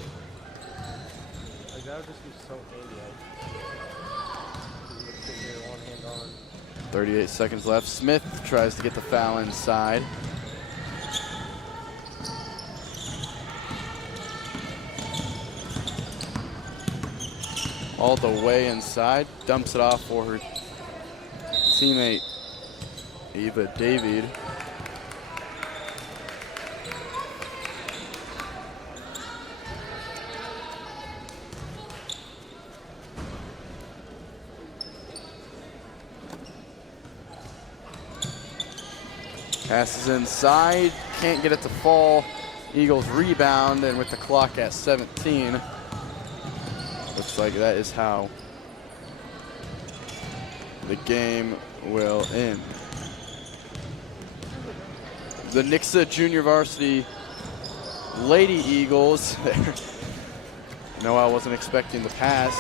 38 seconds left. Smith tries to get the foul inside. All the way inside. Dumps it off for her teammate, Eva David. Passes inside, can't get it to fall. Eagles rebound, and with the clock at 17, looks like that is how the game will end. The Nixa Junior Varsity Lady Eagles. No, I wasn't expecting the pass.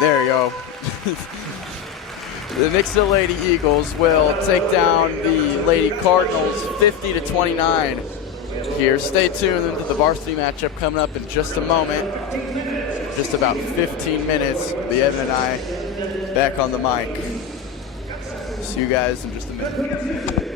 There you go. The Nixa Lady Eagles will take down the Lady Cardinals 50-29 here. Stay tuned into the varsity matchup coming up in just a moment. Just about 15 minutes. The Evan and I back on the mic. See you guys in just a minute.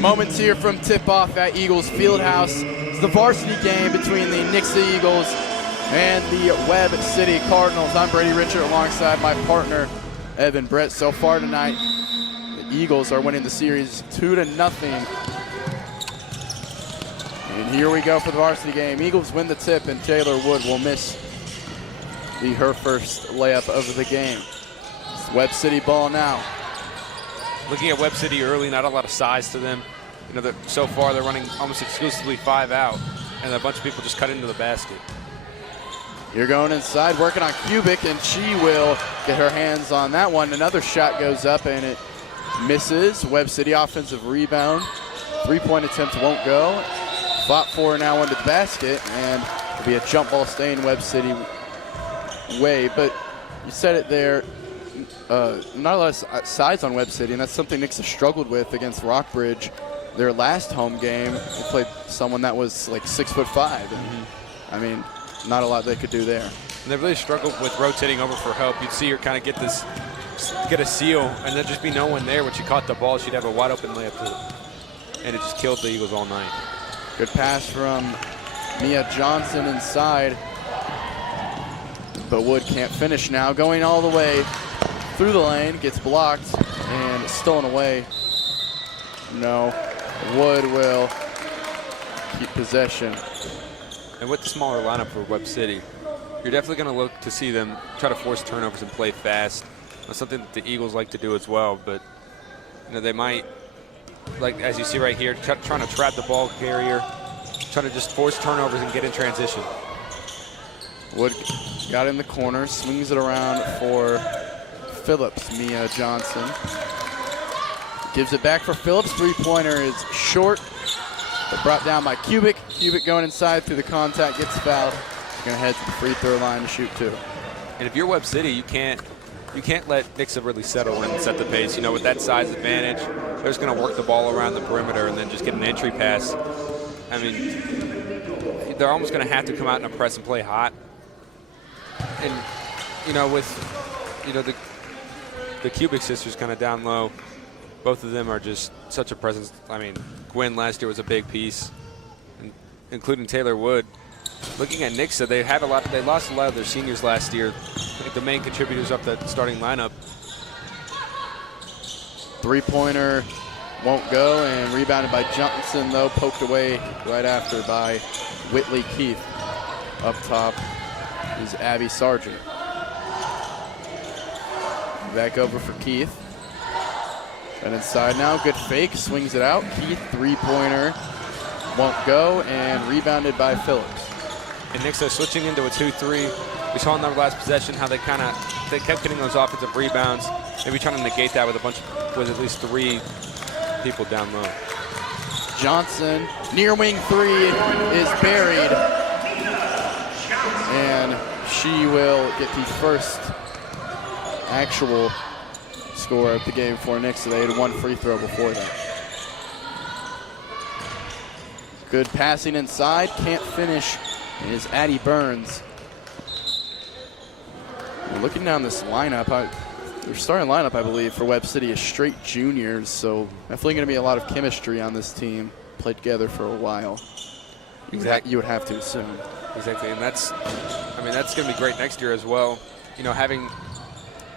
Moments here from tip-off at Eagles Fieldhouse. It's the varsity game between the Nixa Eagles and the Webb City Cardinals. I'm Brady Richard alongside my partner, Evan Brett. So far tonight, the Eagles are winning the series 2-0. And here we go for the varsity game. Eagles win the tip, and Taylor Wood will miss her first layup of the game. It's Webb City ball now. Looking at Webb City early, not a lot of size to them. You know, so far they're running almost exclusively 5 out, and a bunch of people just cut into the basket. You're going inside, working on Kubik, and she will get her hands on that one. Another shot goes up, and it misses. Webb City offensive rebound. Three-point attempt won't go. Fought for now under the basket, and it'll be a jump ball staying Webb City way. But you said it there. Not a lot of size on Webb City, and that's something Nixa struggled with against Rockbridge. Their last home game, they played someone that was like 6'5". And, I mean, not a lot they could do there. And they really struggled with rotating over for help. You'd see her kind of get a seal, and there'd just be no one there. When she caught the ball, she'd have a wide open layup to it. And it just killed the Eagles all night. Good pass from Mia Johnson inside. But Wood can't finish now. Going all the way through the lane, gets blocked and stolen away. No, Wood will keep possession. And with the smaller lineup for Webb City, you're definitely going to look to see them try to force turnovers and play fast. That's something that the Eagles like to do as well, but you know, they might, like as you see right here, trying to trap the ball carrier, trying to just force turnovers and get in transition. Wood Got in the corner, swings it around for Phillips. Mia Johnson gives it back for Phillips. Three-pointer is short, but brought down by Kubik. Kubik going inside through the contact, gets fouled. Going to head to the free throw line to shoot two. And if you're Webb City, you can't let Nixa really settle and set the pace. You know, with that size advantage, they're just going to work the ball around the perimeter and then just get an entry pass. I mean, they're almost going to have to come out in a press and play hot. And, you know, with, you know, the Kubik sisters kind of down low, both of them are just such a presence. I mean, Gwen last year was a big piece, including Taylor Wood. Looking at Nixa, they lost a lot of their seniors last year. I think the main contributors up the starting lineup. Three-pointer won't go, and rebounded by Johnson, though, poked away right after by Whitley Keith. Up top is Abby Sargent. Back over for Keith. And inside now, good fake, swings it out. Keith, three-pointer won't go, and rebounded by Phillips. And Nixa switching into a 2-3. We saw in their last possession how they kept getting those offensive rebounds, maybe trying to negate that with at least three people down low. Johnson, near wing three is buried, and she will get the first actual score of the game for Nixa. They had one free throw before that. Good passing inside, can't finish is Addie Burns. Looking down this lineup, their starting lineup, I believe, for Webb City is straight juniors, so definitely going to be a lot of chemistry on this team. Played together for a while. Exactly. You would have to assume. Exactly, and that's going to be great next year as well. You know, having.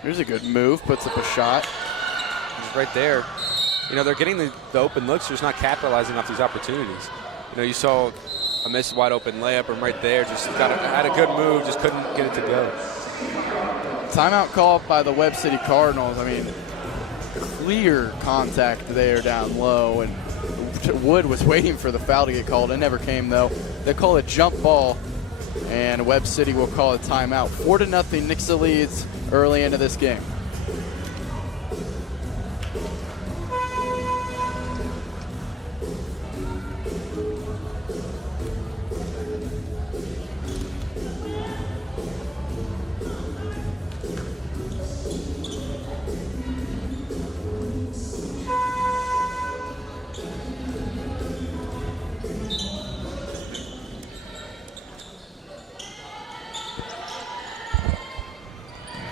Here's a good move, puts up a shot. Right there. You know, they're getting the open looks, just not capitalizing off these opportunities. You know, you saw a missed wide open layup, and right there, just had a good move, just couldn't get it to go. Timeout call by the Webb City Cardinals. I mean, clear contact there down low, and Wood was waiting for the foul to get called. It never came, though. They call it jump ball, and Webb City will call a timeout. 4-0, Nixa leads early into this game.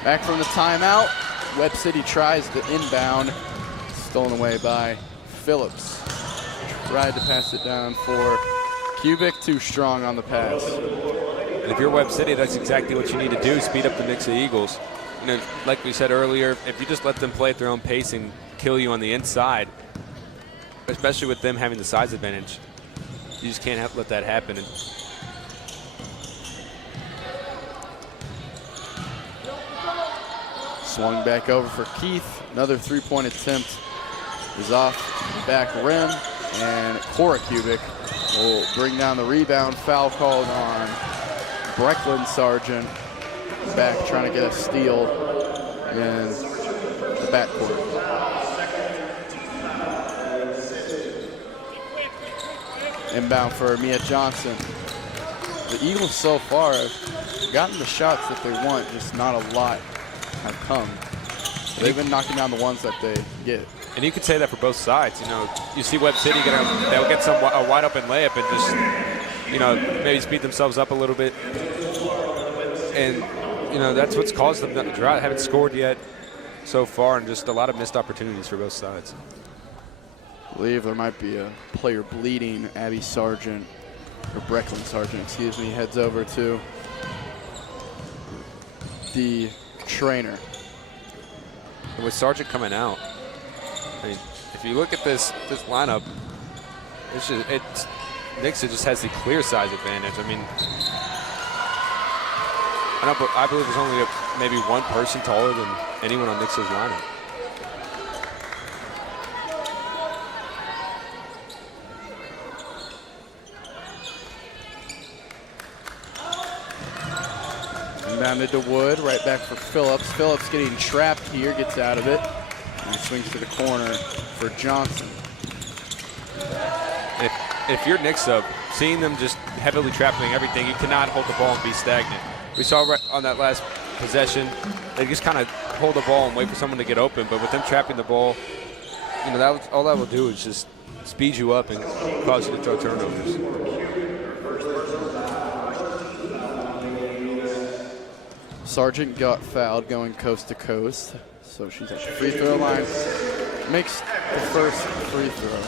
Back from the timeout, Webb City tries the inbound, stolen away by Phillips. Tried to pass it down for Kubik, too strong on the pass. And if you're Webb City, that's exactly what you need to do, speed up the Nixa Eagles. You know, like we said earlier, if you just let them play at their own pace and kill you on the inside, especially with them having the size advantage, you just can't let that happen. And swung back over for Keith. Another three-point attempt is off the back rim, and Cora Kubik will bring down the rebound. Foul called on Brecklin Sargent. Back trying to get a steal in the backcourt. Inbound for Mia Johnson. The Eagles so far have gotten the shots that they want, just not a lot have come. They've been knocking down the ones that they get. And you could say that for both sides. You know, you see Webb City they'll get a wide open layup and just, you know, maybe speed themselves up a little bit. And, you know, that's what's caused them to drought. Haven't scored yet so far, and just a lot of missed opportunities for both sides. I believe there might be a player bleeding. Abby Sargent, or Brecklin Sargent, excuse me, heads over to the trainer. And with Sargent coming out, I mean, if you look at this lineup, Nixa just has the clear size advantage. I mean, I believe there's only maybe one person taller than anyone on Nixa's lineup. Rebounded to Wood, right back for Phillips. Phillips getting trapped here, gets out of it. And swings to the corner for Johnson. If you're Nixa, seeing them just heavily trapping everything, you cannot hold the ball and be stagnant. We saw right on that last possession, they just kind of hold the ball and wait for someone to get open. But with them trapping the ball, you know, all that will do is just speed you up and cause you to throw turnovers. Sargent got fouled going coast to coast, so she's at the free throw line. Makes the first free throw.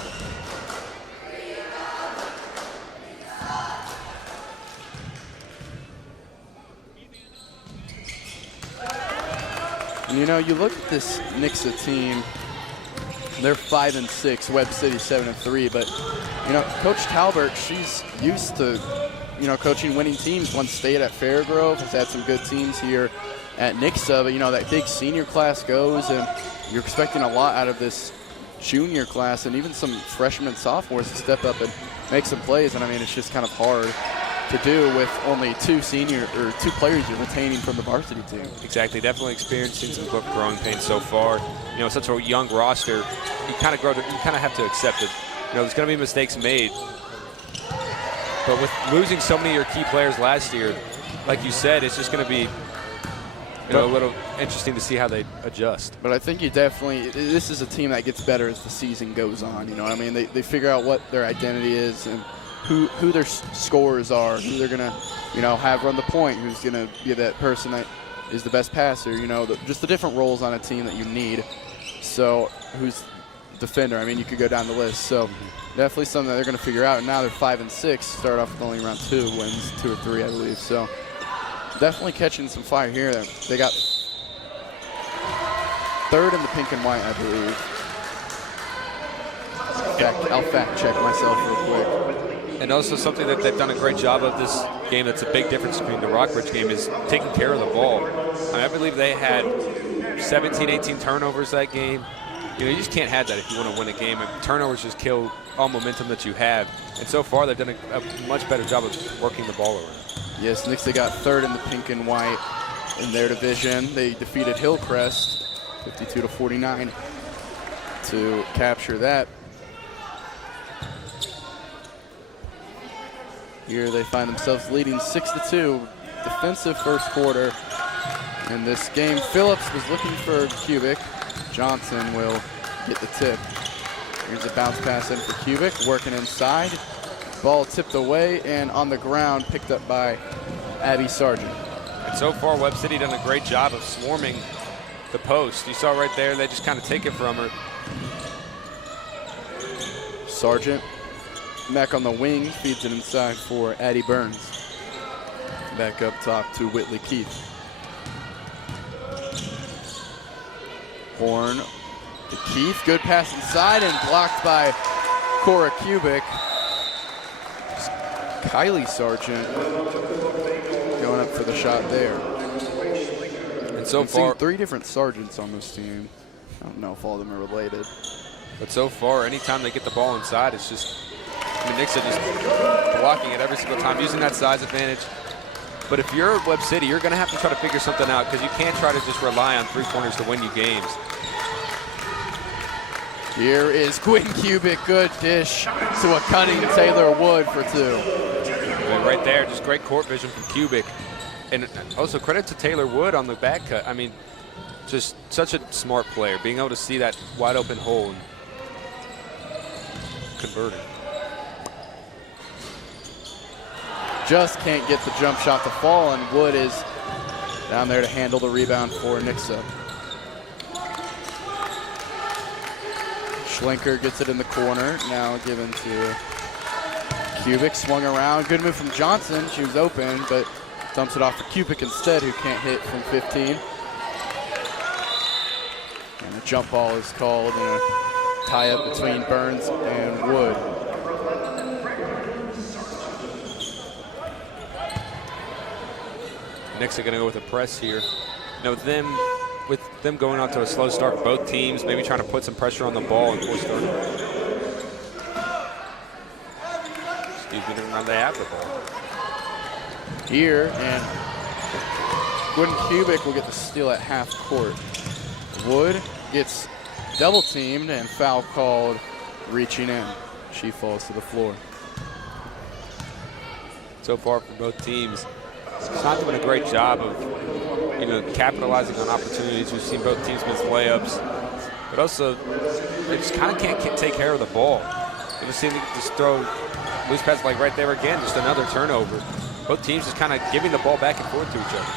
And you know, you look at this Nixa team, they're 5-6, Webb City 7-3, but you know, Coach Talbert, she's used to, you know, coaching winning teams. Once stayed at Fairgrove, has had some good teams here at Nixa, but you know, that big senior class goes and you're expecting a lot out of this junior class and even some freshmen and sophomores to step up and make some plays. And I mean, it's just kind of hard to do with only two players you're retaining from the varsity team. Exactly, definitely experiencing some growing pains so far. You know, such a young roster, you kind of have to accept it. You know, there's going to be mistakes made. But with losing so many of your key players last year, like you said, it's just going to be, you know, a little interesting to see how they adjust. But I think you definitely, this is a team that gets better as the season goes on. You know what I mean? They figure out what their identity is and who their scorers are, who they're going to, you know, have run the point, who's going to be that person that is the best passer, you know, just the different roles on a team that you need. So who's defender? I mean, you could go down the list. So definitely something that they're going to figure out. And now they're 5-6, start off with only around 2 wins, 2 or 3, I believe. So definitely catching some fire here. They got 3rd in the pink and white, I believe. I'll fact check myself real quick. And also something that they've done a great job of this game that's a big difference between the Rockbridge game is taking care of the ball. I believe they had 17, 18 turnovers that game. You know, you just can't have that if you want to win a game. And turnovers just kill all momentum that you have. And so far, they've done a much better job of working the ball around. Yes, Nixa got 3rd in the pink and white in their division. They defeated Hillcrest 52-49 to capture that. Here they find themselves leading 6-2. Defensive first quarter in this game. Phillips was looking for Kubik. Johnson will get the tip. Here's a bounce pass in for Kubik, working inside. Ball tipped away and on the ground, picked up by Abby Sargent. And so far, Webb City done a great job of swarming the post. You saw right there, they just kind of take it from her. Sargent back on the wing, feeds it inside for Addie Burns. Back up top to Whitley Keith. Horn to Keith, good pass inside and blocked by Cora Kubik. Kylie Sargent going up for the shot there. And so far, 3 different Sargents on this team. I don't know if all of them are related. But so far, anytime they get the ball inside, it's just, I mean, Nixa just blocking it every single time, using that size advantage. But if you're Webb City, you're going to have to try to figure something out because you can't try to just rely on three-pointers to win you games. Here is Quinn Kubik, good dish to a cutting Taylor Wood for 2. And right there, just great court vision from Kubik. And also credit to Taylor Wood on the back cut. I mean, just such a smart player, being able to see that wide open hole and converting. Just can't get the jump shot to fall, and Wood is down there to handle the rebound for Nixa. Schlenker gets it in the corner, now given to Kubik, swung around. Good move from Johnson, she was open, but dumps it off to Kubik instead, who can't hit from 15. And a jump ball is called, and a tie-up between Burns and Wood. Nixa going to go with a press here. You know, with them going out to a slow start, both teams maybe trying to put some pressure on the ball and force turnover. Excuse me, now they have the ball. Here, and Wood and Kubik will get the steal at half court. Wood gets double teamed and foul called reaching in. She falls to the floor. So far for both teams, it's not doing a great job of, you know, capitalizing on opportunities. We've seen both teams miss layups, but also they just kind of can't take care of the ball. We've seen them just throw loose passes like right there again, just another turnover. Both teams just kind of giving the ball back and forth to each other.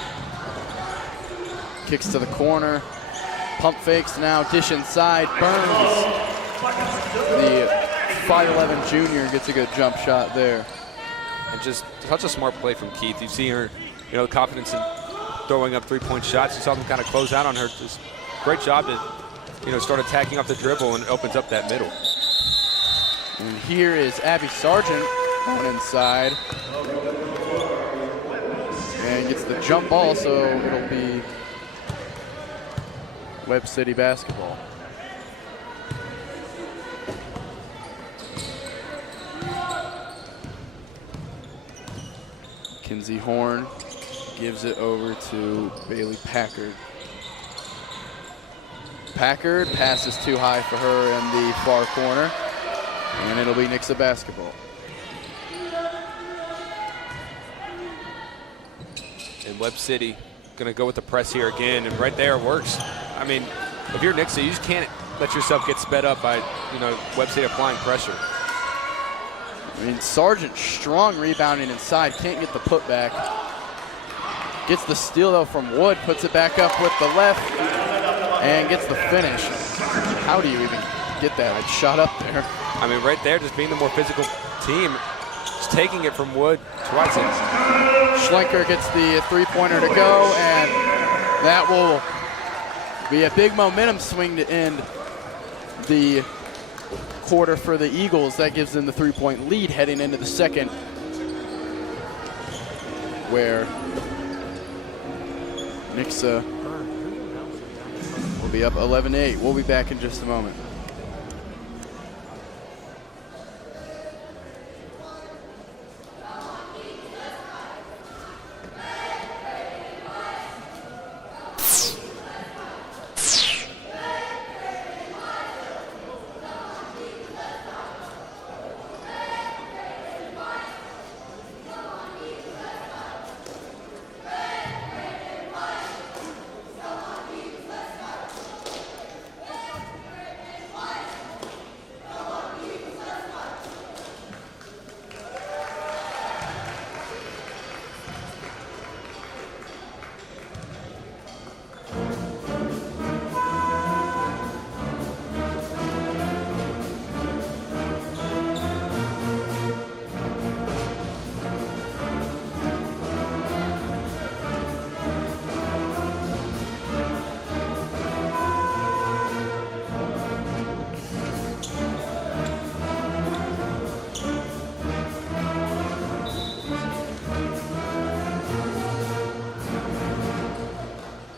Kicks to the corner, pump fakes now, dish inside, Burns. The 5'11" junior gets a good jump shot there. And just such a smart play from Keith. You see her, you know, confidence in throwing up three-point shots. You saw them kind of close out on her. Just great job to, you know, start attacking off the dribble, and it opens up that middle. And here is Abby Sargent going inside. And gets the jump ball, so it'll be Webb City basketball. Kinsey Horn gives it over to Bailey Packard. Packard passes too high for her in the far corner, and it'll be Nixa basketball. And Webb City gonna go with the press here again, and right there it works. I mean, if you're Nixa, you just can't let yourself get sped up by, you know, Webb City applying pressure. I mean, Sargent strong rebounding inside, can't get the putback. Gets the steal though from Wood, puts it back up with the left, and gets the finish. How do you even get that? I shot up there. I mean, right there, just being the more physical team, just taking it from Wood twice. Schlenker gets the three-pointer to go, and that will be a big momentum swing to end the quarter for the Eagles. That gives them the three-point lead heading into the second, where Nixa will be up 11-8. We'll be back in just a moment.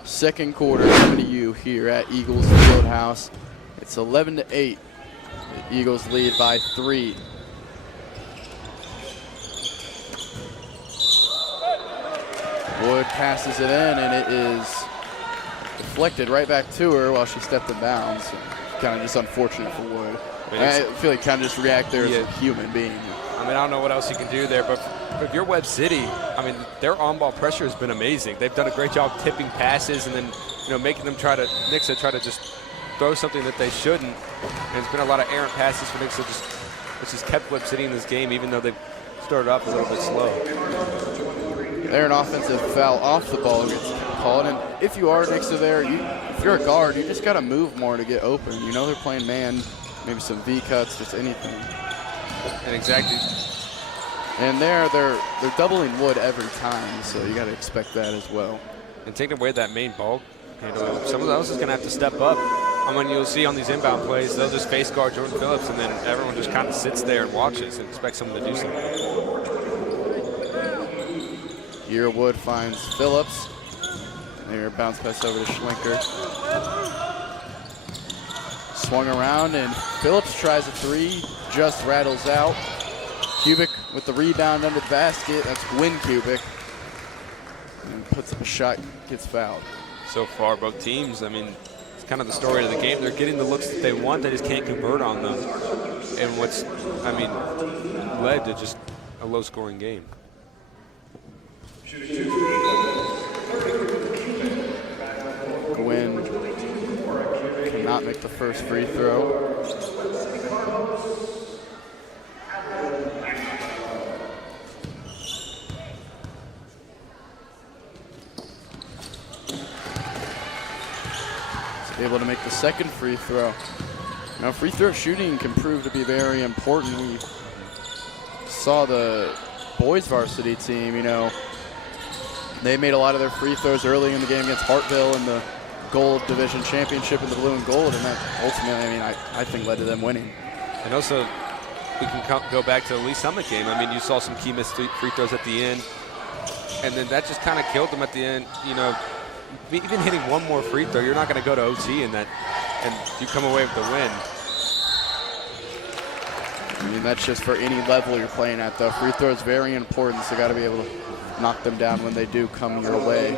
Second quarter coming to you here at Eagles Fieldhouse. It's 11-8. The Eagles lead by 3. Wood passes it in, and it is deflected right back to her while she stepped in bounds. Kind of just unfortunate for Wood. I feel like kind of just react there as a human being. I mean, I don't know what else you can do there, but if you're Webb City, I mean, their on-ball pressure has been amazing. They've done a great job tipping passes and then, you know, making them Nixa try to just throw something that they shouldn't. And it's been a lot of errant passes for Nixa, which has kept Webb City in this game, even though they've started off a little bit slow. There, an offensive foul off the ball gets called, and if you are Nixa there, if you're a guard, you just got to move more to get open. You know they're playing man, maybe some V cuts, just anything. And exactly. And they're doubling Wood every time, so you got to expect that as well. And taking away that main ball, you know, someone else is going to have to step up. I mean, you'll see on these inbound plays, they'll just face guard Jordan Phillips, and then everyone just kind of sits there and watches and expects someone to do something. Here Wood finds Phillips. There, bounce pass over to Schlenker. Swung around, and Phillips tries a three, just rattles out. Kubik with the rebound under the basket. That's Wynn Kubik. and puts up a shot, gets fouled. So far, both teams, I mean, it's kind of the story of the game. They're getting the looks that they want, they just can't convert on them. And what's, I mean, led to just a low-scoring game. Gwynn cannot make the first free throw. Able to make the second free throw. Now, free throw shooting can prove to be very important. We saw the boys varsity team, you know, they made a lot of their free throws early in the game against Hartville in the Gold Division Championship in the blue and gold, and that ultimately, I mean, I think led to them winning. And also, we can go back to the Lee Summit game. I mean, you saw some key missed free throws at the end, and then that just kind of killed them at the end. You know, even hitting one more free throw, you're not going to go to OT and you come away with the win. I mean, that's just for any level you're playing at, though. Free throw is very important, so you got to be able to knock them down when they do come your way.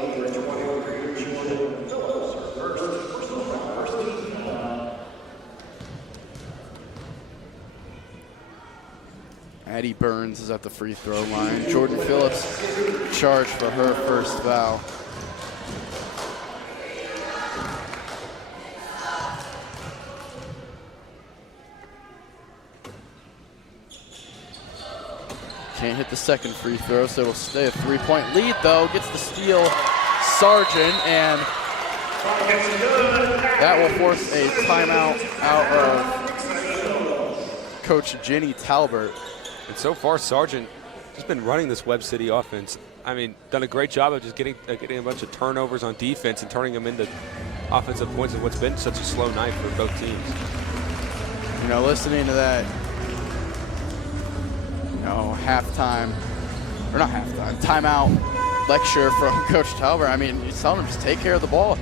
Addie Burns is at the free throw line. Jordan Phillips charged for her first foul. Can't hit the second free throw, so it'll stay a three-point lead, though. Gets the steal, Sargent, and that will force a timeout out of Coach Jenny Talbert. And so far, Sargent has been running this Webb City offense. I mean, done a great job of just getting a bunch of turnovers on defense and turning them into offensive points of what's been such a slow night for both teams. You know, listening to that, halftime, or not halftime, timeout lecture from Coach Talbert. I mean, he's telling them just take care of the ball.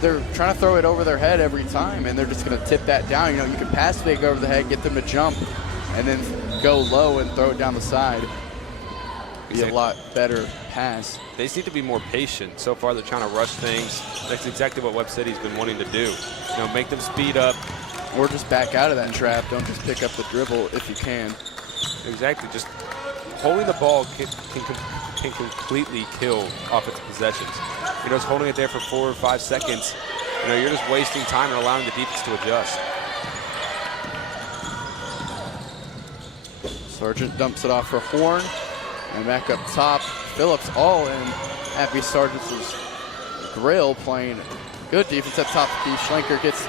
They're trying to throw it over their head every time, and they're just going to tip that down. You know, you can pass fake over the head, get them to jump, and then go low and throw it down the side. Be a lot better pass. They just need to be more patient. So far, they're trying to rush things. That's exactly what Webb City's been wanting to do. You know, make them speed up. Or just back out of that trap. Don't just pick up the dribble if you can. Exactly. Just holding the ball can completely kill offensive possessions. You know, just holding it there for 4 or 5 seconds, you know, you're just wasting time and allowing the defense to adjust. Sargent dumps it off for Horn, and back up top, Phillips all in. Happy Sargent's grill playing good defense up top. Schlenker gets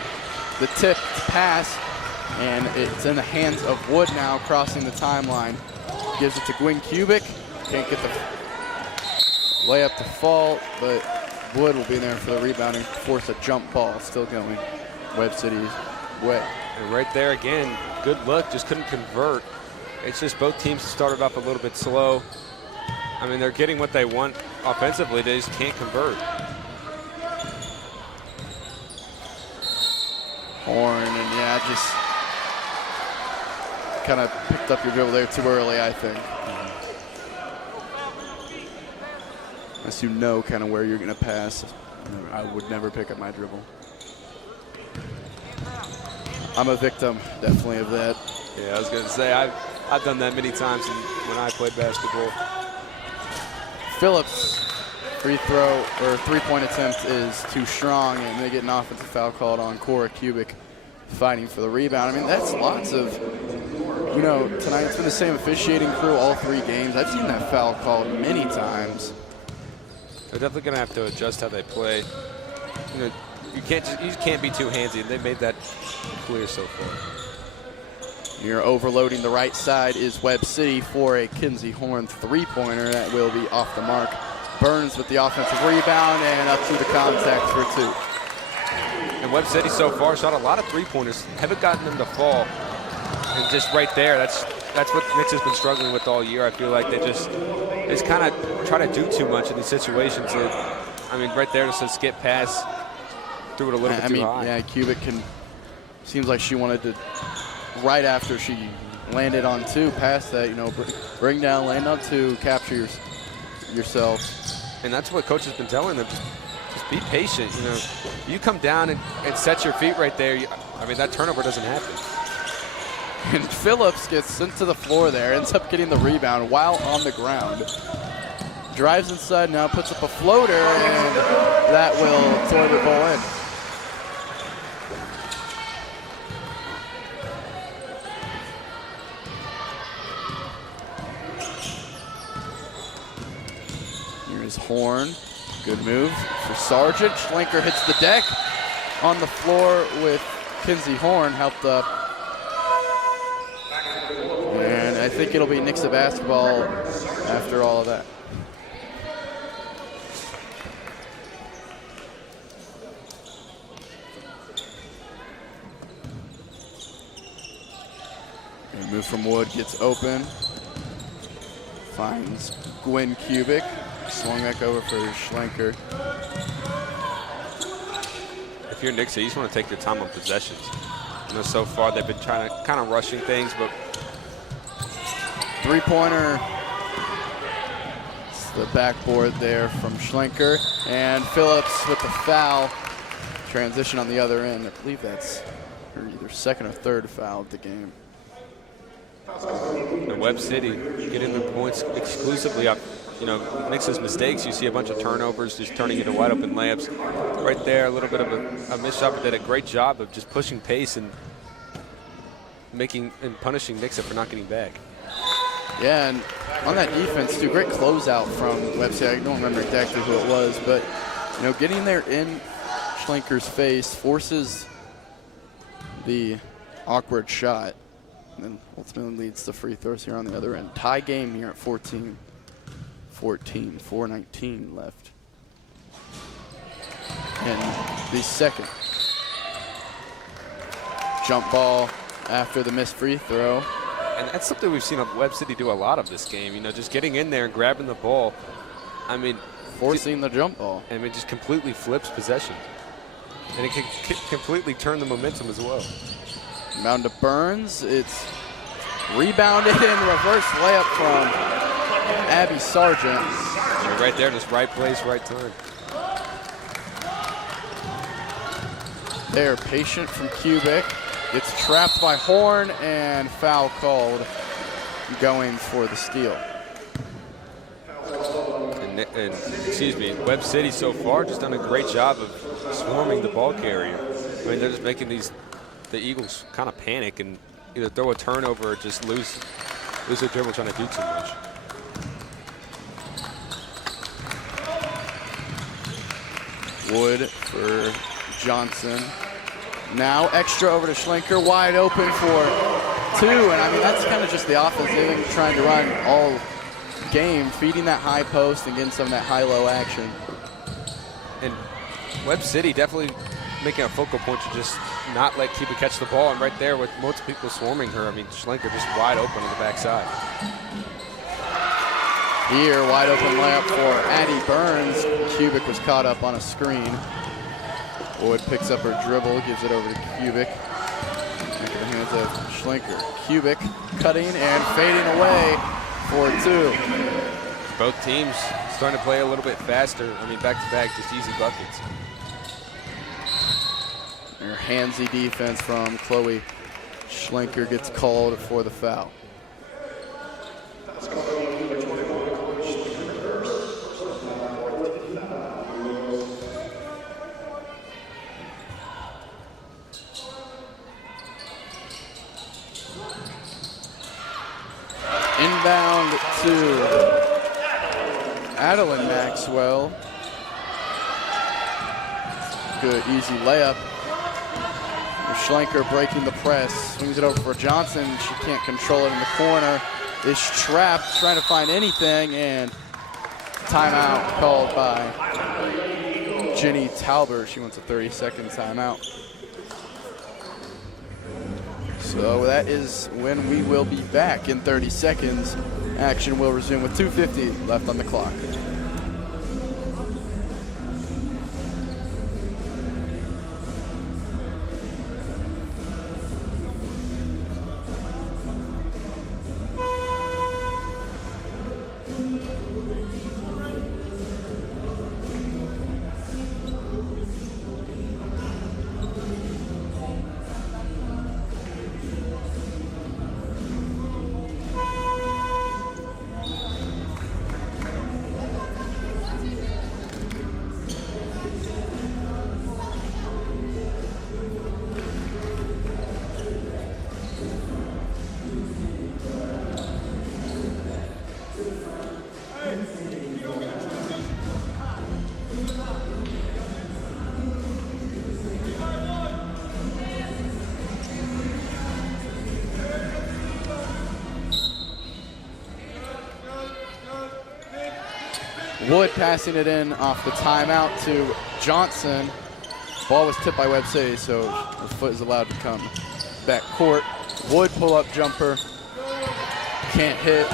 the tip pass, and it's in the hands of Wood now, crossing the timeline. Gives it to Gwynn Kubik. Can't get the layup to fall, but Wood will be there for the rebound and force a jump ball. Still going. Webb City's wet. And right there again, good look, just couldn't convert. It's just both teams started off a little bit slow. I mean, they're getting what they want offensively, they just can't convert. Horn, and yeah, just kind of picked up your dribble there too early, I think. Unless you know kind of where you're going to pass, I would never pick up my dribble. I'm a victim, definitely, of that. Yeah, I was going to say, I've done that many times when I played basketball. Phillips' free throw or three-point attempt is too strong, and they get an offensive foul called on Cora Kubik, fighting for the rebound. I mean, that's lots of, you know, tonight it's been the same officiating crew all 3 games. I've seen that foul called many times. They're definitely going to have to adjust how they play. You know, you can't be too handsy, and they made that clear so far. You're overloading the right side is Webb City for a Kinsey Horn three-pointer that will be off the mark. Burns with the offensive rebound and up to the contact for 2. And Webb City so far shot a lot of three-pointers, haven't gotten them to fall. And just right there, that's what Nixa's been struggling with all year. I feel like they just kind of try to do too much in these situations. I mean, right there, just a skip pass, threw it a little bit too high. Yeah, Kubik seems like she wanted to, right after she landed on 2, pass that, you know, bring down, land on 2, capture yourself. And that's what coach has been telling them. Just be patient. You know, you come down and set your feet right there. I mean, that turnover doesn't happen. And Phillips gets sent to the floor there, ends up getting the rebound while on the ground. Drives inside now, puts up a floater, and that will toilet bowl in. Here's Horn. Good move for Sargent. Schlenker hits the deck on the floor with Kinsey Horn, helped up. And I think it'll be Nixa basketball after all of that. A move from Wood, gets open. Finds Gwynn Kubik. Swung back over for Schlenker. If you're Nixa, you just want to take your time on possessions. You know, so far they've been trying to kind of rushing things, but three-pointer. It's the backboard there from Schlenker. And Phillips with the foul. Transition on the other end. I believe that's either second or third foul of the game. And Webb City getting the points exclusively up. You know, Nixa's mistakes, you see a bunch of turnovers, just turning into wide open layups. Right there, a little bit of a missed shot, but did a great job of just pushing pace and punishing Nixa for not getting back. Yeah, and on that defense too, great closeout from Webb City. I don't remember exactly who it was, but you know, getting there in Schlenker's face forces the awkward shot, and then ultimately leads to free throws here on the other end. Tie game here at 14. 4:19 left. And the second. Jump ball after the missed free throw. And that's something we've seen Webb City do a lot of this game. You know, just getting in there and grabbing the ball. I mean, forcing the jump ball. I mean, just completely flips possession. And it can completely turn the momentum as well. Inbound to Burns. It's rebounded in reverse layup from Abby Sargent. Right there, just right place, right time. They're patient from Kubik. Gets trapped by Horn and foul called, going for the steal. And excuse me, Webb City so far just done a great job of swarming the ball carrier. I mean, they're just making the Eagles kind of panic and either throw a turnover or just lose their dribble trying to do too much. Wood for Johnson. Now extra over to Schlenker, wide open for two. And I mean, that's kind of just the offense they've been trying to run all game, feeding that high post and getting some of that high-low action. And Webb City definitely making a focal point to just not let Kubik catch the ball. And right there with multiple people swarming her, I mean, Schlenker just wide open on the backside. Here, wide open layup for Addie Burns. Kubik was caught up on a screen. Wood picks up her dribble, gives it over to Kubik. Into the hands of Schlenker. Kubik cutting and fading away for two. Both teams starting to play a little bit faster. I mean, back-to-back, just easy buckets. Their handsy defense from Chloe Schlenker gets called for the foul. Inbound to Adeline Maxwell. Good, easy layup. Schlenker breaking the press. Swings it over for Johnson. She can't control it in the corner. Is trapped, trying to find anything, and timeout called by Jenny Talbert. She wants a 30-second timeout. So that is when we will be back in 30 seconds. Action will resume with 2:50 left on the clock. Wood passing it in off the timeout to Johnson. Ball was tipped by Webb City, so the foot is allowed to come back court. Wood pull-up jumper, can't hit.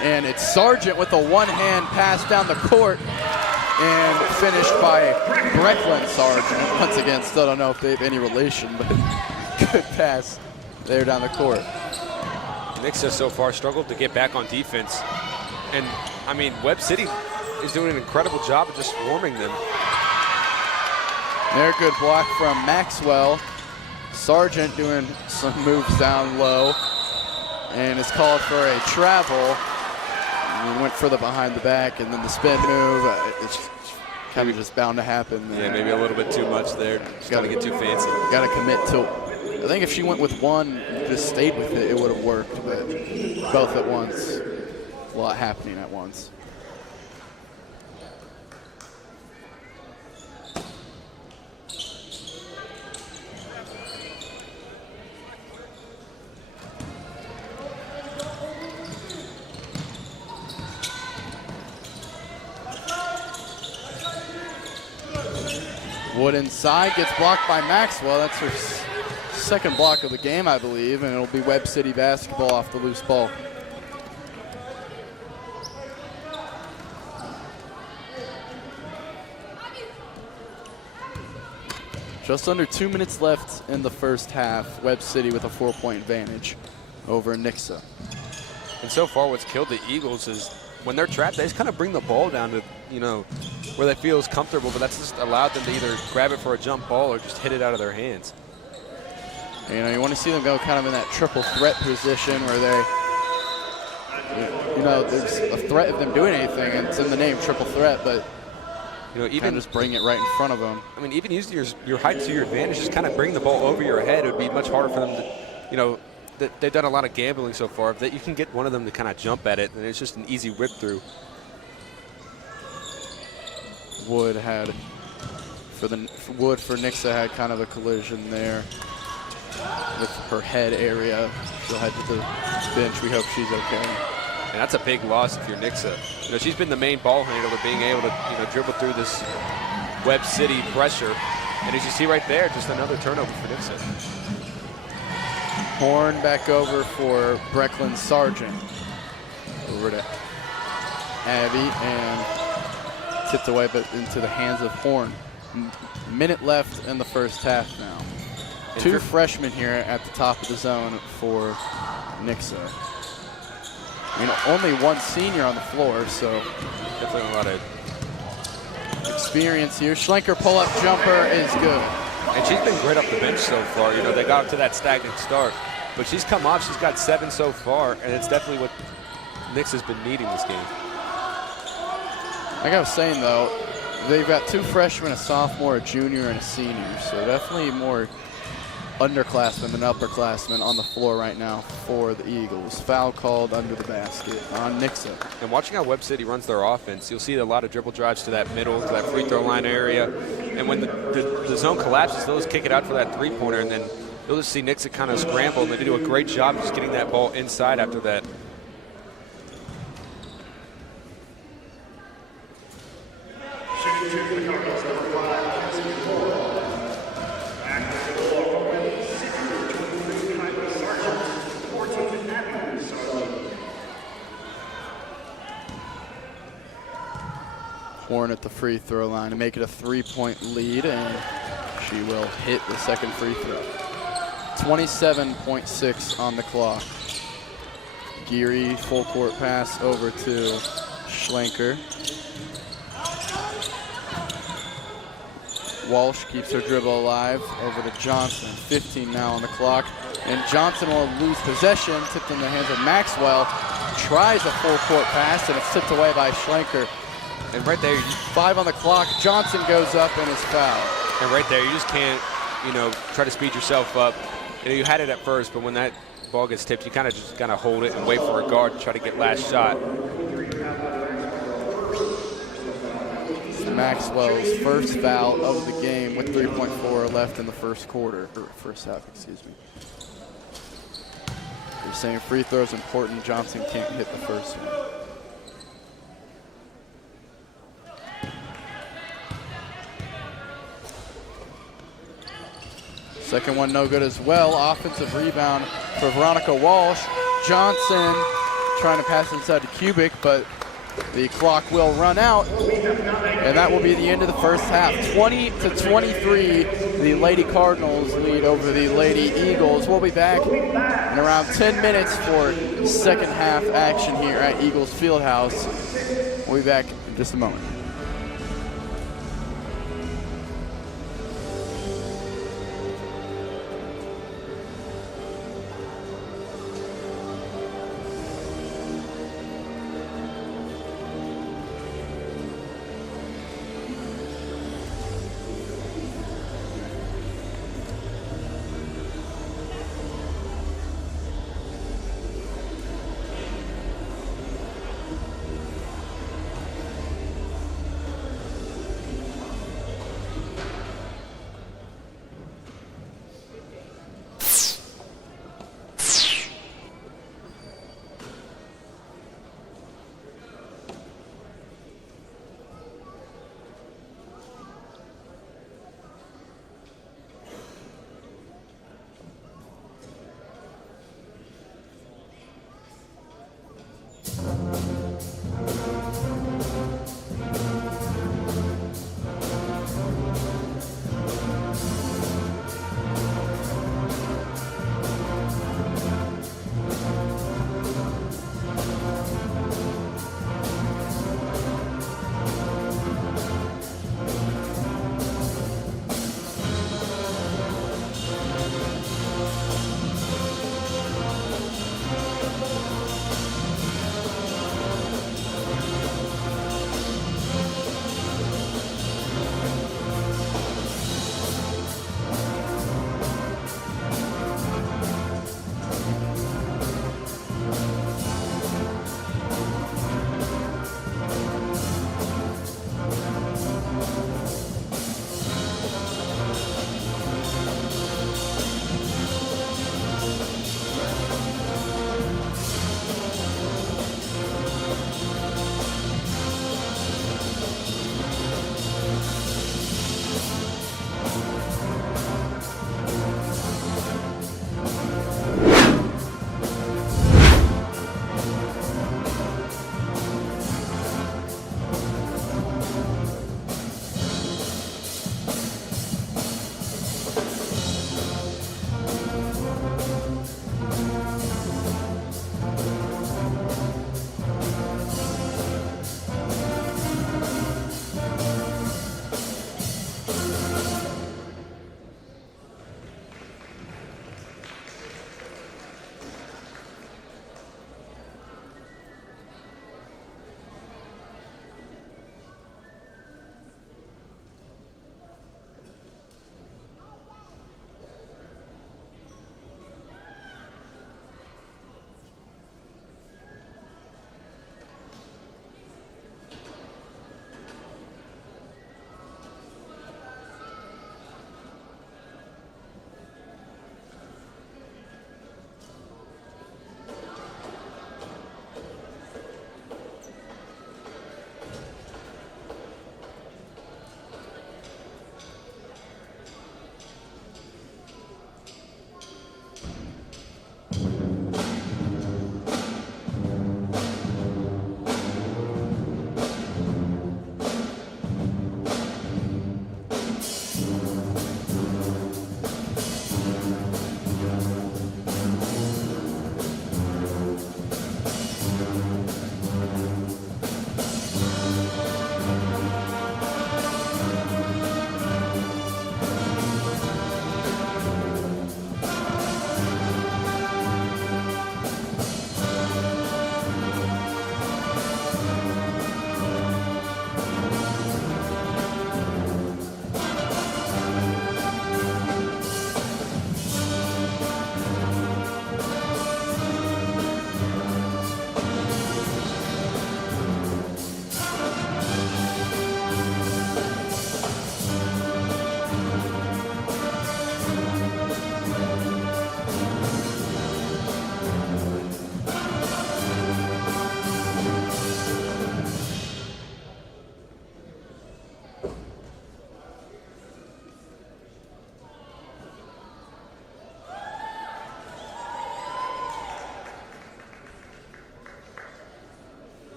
And it's Sargent with a one-hand pass down the court and finished by Brecklin Sargent. Once again, still don't know if they have any relation, but good pass there down the court. Nixa so far struggled to get back on defense. And, I mean, Webb City is doing an incredible job of just swarming them. There, good block from Maxwell. Sargent doing some moves down low and is called for a travel. He went further behind the back, and then the spin move. It's kind of just bound to happen. Yeah, maybe a little bit too much there. Just got to get too fancy. Got to commit to. I think if she went with one, just stayed with it, it would have worked. But both at once, a lot happening at once. Wood inside, gets blocked by Maxwell. That's her second block of the game, I believe, and it'll be Webb City basketball off the loose ball. Just under 2 minutes left in the first half. Webb City with a 4-point advantage over Nixa. And so far what's killed the Eagles is when they're trapped, they just kind of bring the ball down to, you know, where they feel is comfortable, but that's just allowed them to either grab it for a jump ball or just hit it out of their hands. You know, you want to see them go kind of in that triple threat position where they, you know, there's a threat of them doing anything, and it's in the name triple threat, but you know, even just bring it right in front of them. I mean, even using your height to your advantage, just kind of bring the ball over your head. It would be much harder for them to, you know, they've done a lot of gambling so far. That you can get one of them to kind of jump at it, and it's just an easy whip through. Wood had for Nixa had kind of a collision there with her head area. She'll head to the bench. We hope she's okay. And that's a big loss if you're Nixa. You know, she's been the main ball handler, being able to, you know, dribble through this Webb City pressure. And as you see right there, just another turnover for Nixa. Horn back over for Brecklin Sargent. Over to Abby, and tipped away but into the hands of Horn. Minute left in the first half now. Two freshmen here at the top of the zone for Nixa. I mean, only one senior on the floor, so definitely a lot of experience here. Schlenker pull-up jumper is good. And she's been great off the bench so far. You know, they got up to that stagnant start, but she's come off. She's got 7 so far, and it's definitely what Nixa's been needing this game. Like I was saying, though, they've got 2 freshmen, a sophomore, a junior, and a senior, so definitely more underclassmen than upperclassmen on the floor right now for the Eagles. Foul called under the basket on Nixa. And watching how Webb City runs their offense, you'll see a lot of dribble drives to that middle, to that free throw line area. And when the zone collapses, they'll just kick it out for that three-pointer, and then you'll just see Nixa kind of scramble, and they do a great job just getting that ball inside after that. Horn at the free throw line to make it a 3-point lead, and she will hit the second free throw. 27.6 on the clock. Geary, full court pass over to Schlenker. Walsh keeps her dribble alive over to Johnson. 15 now on the clock, and Johnson will lose possession. Tipped in the hands of Maxwell. Tries a full court pass, and it's tipped away by Schlenker. And right there, 5 on the clock. Johnson goes up and is fouled. And right there, you just can't, you know, try to speed yourself up. You know, you had it at first, but when that ball gets tipped, you kind of just gotta hold it and wait for a guard to try to get last shot. Maxwell's first foul of the game with 3.4 left in the first quarter, or first half, excuse me. They're saying free throws important. Johnson can't hit the first one. Second one no good as well. Offensive rebound for Veronica Walsh. Johnson trying to pass inside to Kubik, but the clock will run out, and that will be the end of the first half. 20-23, the Lady Cardinals lead over the Lady Eagles. We'll be back in around 10 minutes for second half action here at Eagles Fieldhouse. We'll be back in just a moment.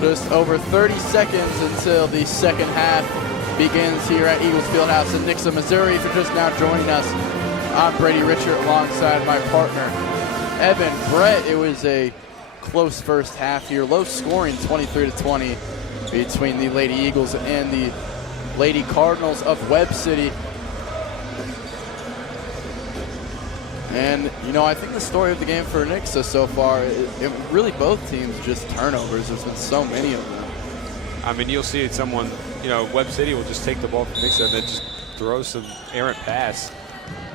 Just over 30 seconds until the second half begins here at Eagles Fieldhouse in Nixa, Missouri. If you're just now joining us, I'm Brady Richard alongside my partner, Evan Brett. It was a close first half here, low scoring 23-20 between the Lady Eagles and the Lady Cardinals of Webb City. And, you know, I think the story of the game for Nixa so far, it really both teams just turnovers. There's been so many of them. I mean, you'll see someone, you know, Webb City will just take the ball from Nixa and then just throw some errant pass.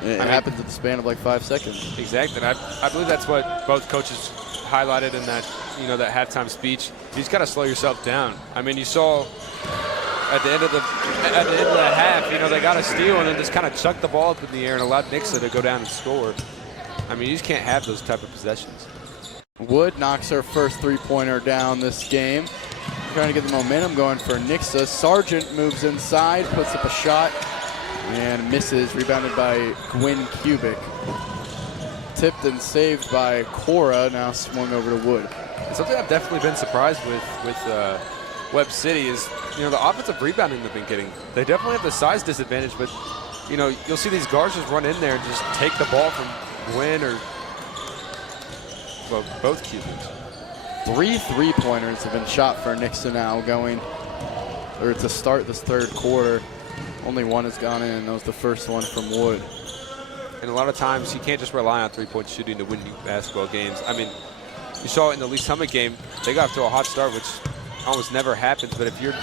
It happens in the span of like 5 seconds. Exactly. And I believe that's what both coaches highlighted in that, you know, that halftime speech. You just got to slow yourself down. I mean, you saw at the end of the half, you know, they got a steal and then just kind of chucked the ball up in the air and allowed Nixa to go down and score. I mean, you just can't have those type of possessions. Wood knocks her first three-pointer down this game. Trying to get the momentum going for Nixa. Sargent moves inside, puts up a shot, and misses. Rebounded by Gwyn Kubik. Tipped and saved by Cora, now swung over to Wood. And something I've definitely been surprised with Webb City is, you know, the offensive rebounding they've been getting. They definitely have the size disadvantage, but, you know, you'll see these guards just run in there and just take the ball from Gwyn or, well, both Cubics. 3 3-pointers have been shot for Nixa now to start this third quarter. Only one has gone in, and that was the first one from Wood. And a lot of times you can't just rely on three-point shooting to win you basketball games. I mean, you saw it in the Lee Summit game. They got off to a hot start, which almost never happens. But if you're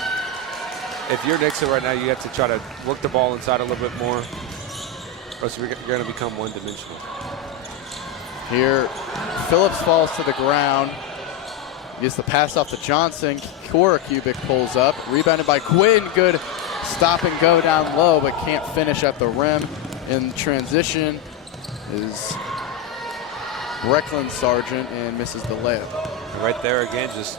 Nixa right now, you have to try to work the ball inside a little bit more, or else you're going to become one-dimensional. Here, Phillips falls to the ground. Gets the pass off to Johnson. Cora Kubik pulls up. Rebounded by Gwyn. Good stop and go down low, but can't finish at the rim. In transition is Recklin Sargent and misses the layup. And right there again, just,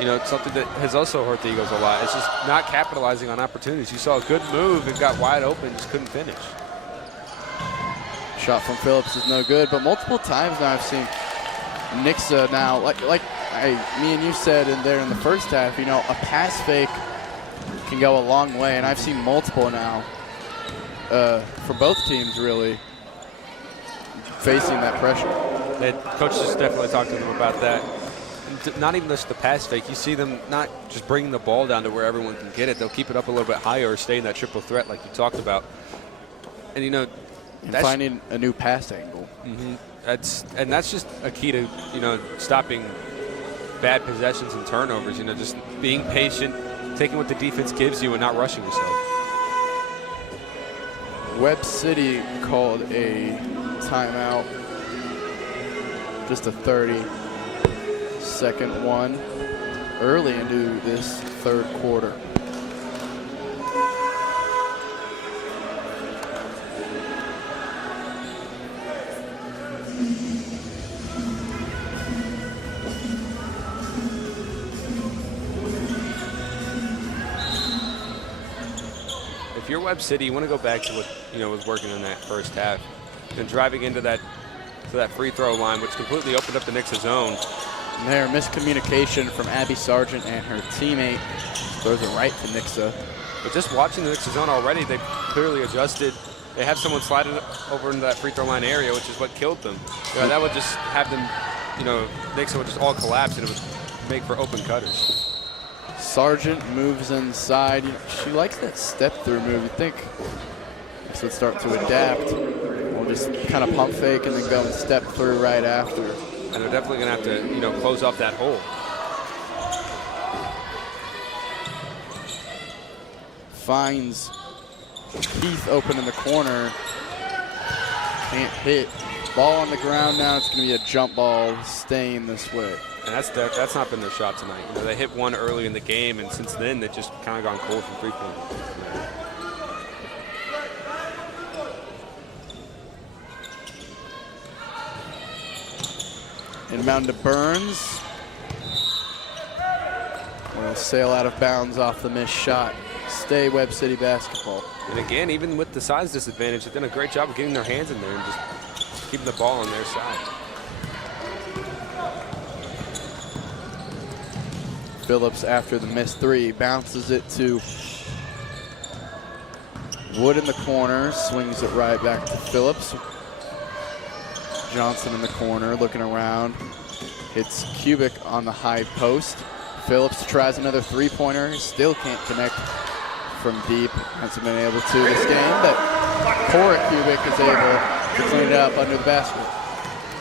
you know, something that has also hurt the Eagles a lot. It's just not capitalizing on opportunities. You saw a good move and got wide open, just couldn't finish. Shot from Phillips is no good, but multiple times now I've seen Nixa now, like me and you said in there in the first half, you know, a pass fake can go a long way, and I've seen multiple now for both teams really facing that pressure. Coach just definitely talked to them about that. Not even just the pass fake. You see them not just bringing the ball down to where everyone can get it. They'll keep it up a little bit higher or stay in that triple threat like you talked about. And, you know, finding a new pass angle. Mm-hmm. That's just a key to, you know, stopping bad possessions and turnovers. You know, just being patient, taking what the defense gives you and not rushing yourself. Webb City called a timeout. Just a 30-second one early into this third quarter. If you're Webb City, you want to go back to what, you know, was working in that first half and driving into that free throw line, which completely opened up the Nixa zone. And there, miscommunication from Abby Sargent and her teammate. Throws it right to Nixa. But just watching the Nixa zone already, they've clearly adjusted. They have someone sliding over into that free throw line area, which is what killed them. You know, that would just have them, you know, Nixa would just all collapse and it would make for open cutters. Sargent moves inside. She likes that step-through move. You'd think this would start to adapt. We'll just kind of pump fake and then go and step through right after. And they're definitely going to have to, you know, close off that hole. Finds Keith open in the corner. Can't hit. Ball on the ground now. It's going to be a jump ball staying this way. And that's not been their shot tonight. You know, they hit one early in the game, and since then they've just kind of gone cold from three-point. Inbound to Burns. Will sail out of bounds off the missed shot. Stay Webb City basketball. And again, even with the size disadvantage, they've done a great job of getting their hands in there and just keeping the ball on their side. Phillips after the missed three. Bounces it to Wood in the corner. Swings it right back to Phillips. Johnson in the corner, looking around. Hits Kubik on the high post. Phillips tries another three-pointer. Still can't connect from deep. Hasn't been able to this game, but Cora Kubik is able to clean it up under the basket.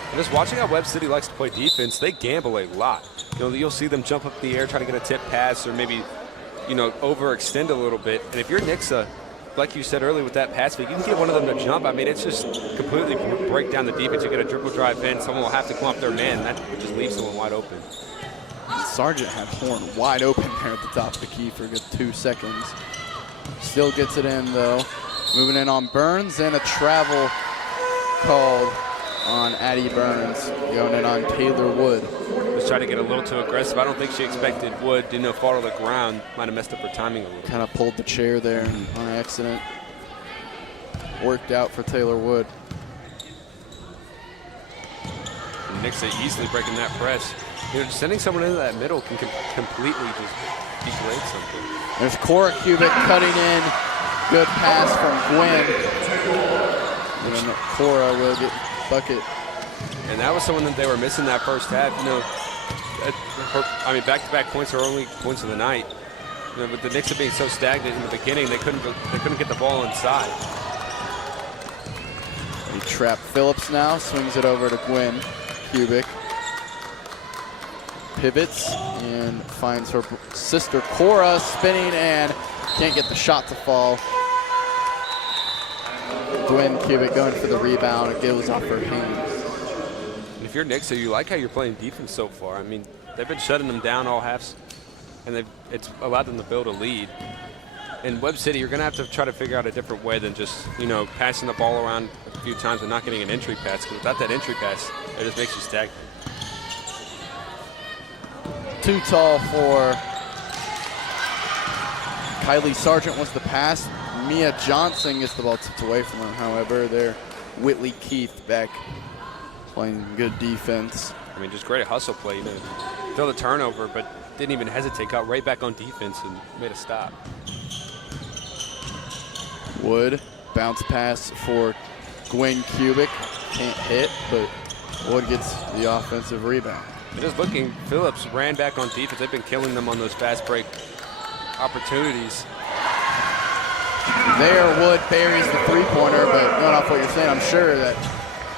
And just watching how Webb City likes to play defense, they gamble a lot. You know, you'll see them jump up in the air, try to get a tip pass, or maybe, you know, overextend a little bit. And if you're Nixa, like you said earlier with that pass fake, you can get one of them to jump. I mean, it's just completely break down the defense. You get a dribble drive in, someone will have to come up their man, and that just leaves someone wide open. Sargent had Horn wide open there at the top of the key for a good 2 seconds. Still gets it in, though. Moving in on Burns, and a travel called on Addie Burns, going in on Taylor Wood. Was trying to get a little too aggressive. I don't think she expected Wood, didn't know, fall to the ground. Might have messed up her timing a little. Kind of pulled the chair there on accident. Worked out for Taylor Wood. And Nixa easily breaking that press. You know, just sending someone into that middle can completely just degrade something. There's Cora Kubik cutting in. Good pass from Gwen. And Cora will get bucket. And that was someone that they were missing that first half. You know, I mean, back-to-back points are only points of the night. You know, with the Nixa being so stagnant in the beginning, they couldn't get the ball inside. He trapped Phillips now, swings it over to Gwen Kubik. Pivots and finds her sister Cora spinning and can't get the shot to fall. Gwen Kubik going for the rebound. It goes off her hands. And if you're Nixa, you like how you're playing defense so far. I mean, they've been shutting them down all halves, and it's allowed them to build a lead. In Webb City, you're going to have to try to figure out a different way than just, you know, passing the ball around a few times and not getting an entry pass. Because without that entry pass, it just makes you stagnant. Too tall for Kylie Sargent was the pass. Mia Johnson gets the ball tipped away from her. However, there Whitley Keith back playing good defense. I mean, just great hustle play. You know, throw the turnover, but didn't even hesitate. Got right back on defense and made a stop. Wood, bounce pass for Gwen Kubik. Can't hit, but Wood gets the offensive rebound. Just looking, Phillips ran back on defense. They've been killing them on those fast break opportunities. There, Wood buries the three-pointer, but going off what you're saying, I'm sure that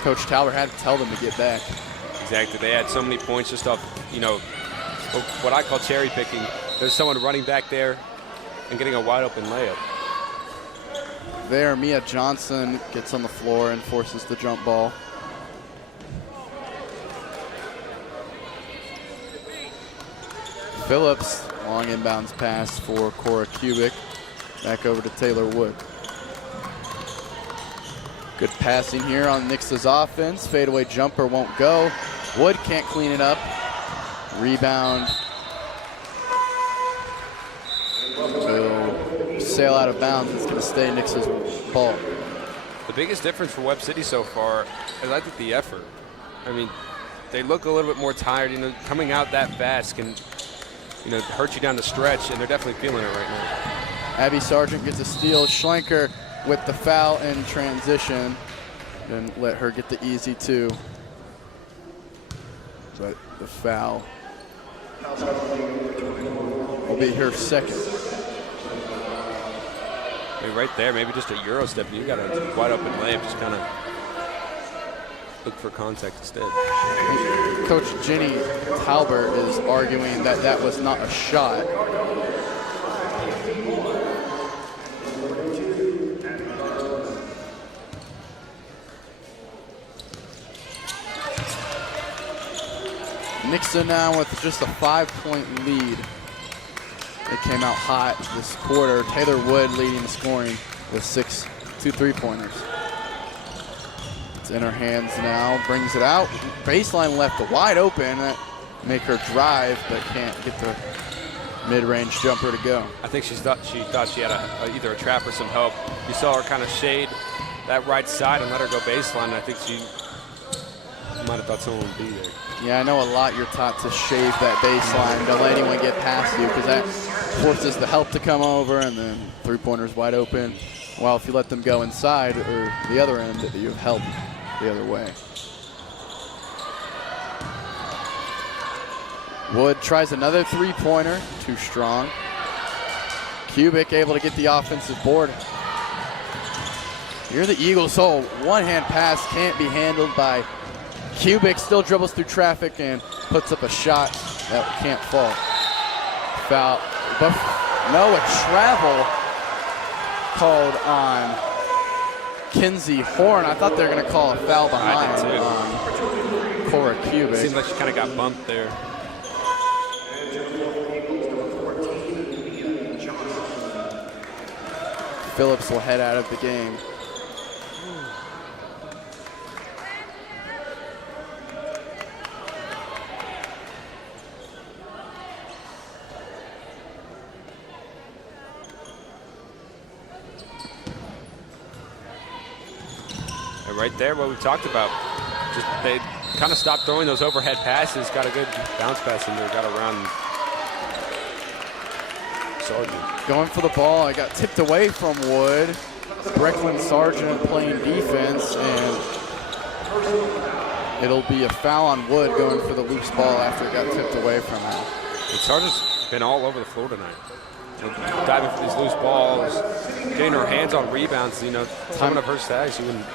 Coach Talbert had to tell them to get back. Exactly. They had so many points just off, you know, what I call cherry picking. There's someone running back there and getting a wide open layup. There, Mia Johnson gets on the floor and forces the jump ball. Phillips, long inbounds pass for Cora Kubik. Back over to Taylor Wood. Good passing here on Nixa's offense. Fadeaway jumper won't go. Wood can't clean it up. Rebound will sail out of bounds. It's going to stay Nixa's ball. The biggest difference for Webb City so far is, I think, the effort. I mean, they look a little bit more tired. You know, coming out that fast can, you know, hurt you down the stretch, and they're definitely feeling it right now. Abby Sargent gets a steal. Schlenker with the foul in transition. Then let her get the easy two. But the foul will be her second. I mean, right there, maybe just a Euro step. You got a wide open layup, just kind of look for contact instead. Coach Jenny Talbert is arguing that that was not a shot. Nixa now with just a 5-point lead. They came out hot this quarter. Taylor Wood leading the scoring with 2 3-pointers. It's in her hands now, brings it out. Baseline left wide open. That make her drive, but can't get the mid-range jumper to go. I think she thought she had either a trap or some help. You saw her kind of shade that right side and let her go baseline. I think she might might have thought someone would be there. Yeah, I know a lot you're taught to shave that baseline. Don't let anyone get past you because that forces the help to come over and then three-pointers wide open. While if you let them go inside or the other end, you have help the other way. Wood tries another three-pointer, too strong. Kubik able to get the offensive board. Here are the Eagles, so one-hand pass can't be handled by Kubik. Still dribbles through traffic and puts up a shot that can't fall. Foul, but no, a travel called on Kinsey Horn. I thought they were going to call a foul behind on Cora Kubik. Seems like she kind of got bumped there. Phillips will head out of the game. And right there, what we talked about, just they kind of stopped throwing those overhead passes, got a good bounce pass in there, got around Sargent. Going for the ball, I got tipped away from Wood. Brecklin Sargent playing defense, and it'll be a foul on Wood going for the loose ball after it got tipped away from him. And Sargent's been all over the floor tonight. You know, diving for these loose balls, getting her hands on rebounds, you know, some of her stats you wouldn't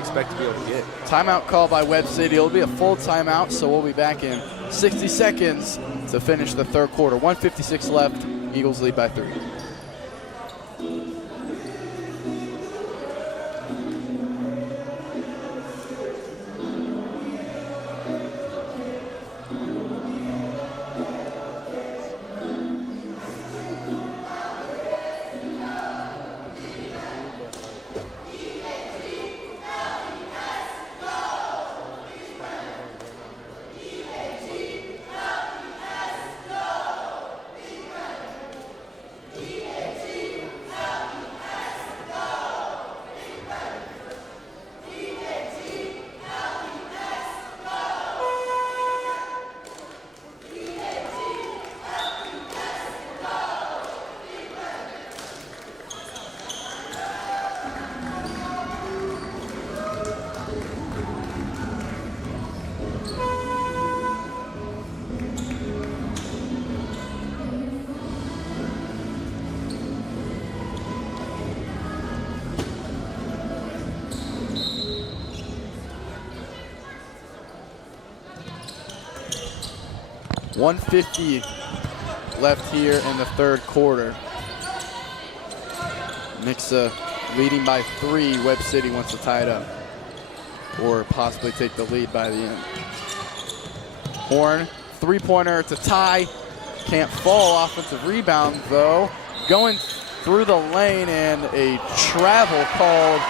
expect to be able to get. Timeout call by Webb City. It'll be a full timeout, so we'll be back in 60 seconds to finish the third quarter. 1:56 left. Eagles lead by 3. .150 left here in the third quarter. Nixa leading by 3. Webb City wants to tie it up or possibly take the lead by the end. Horn, three-pointer to tie. Can't fall. Offensive rebound, though. Going through the lane and a travel called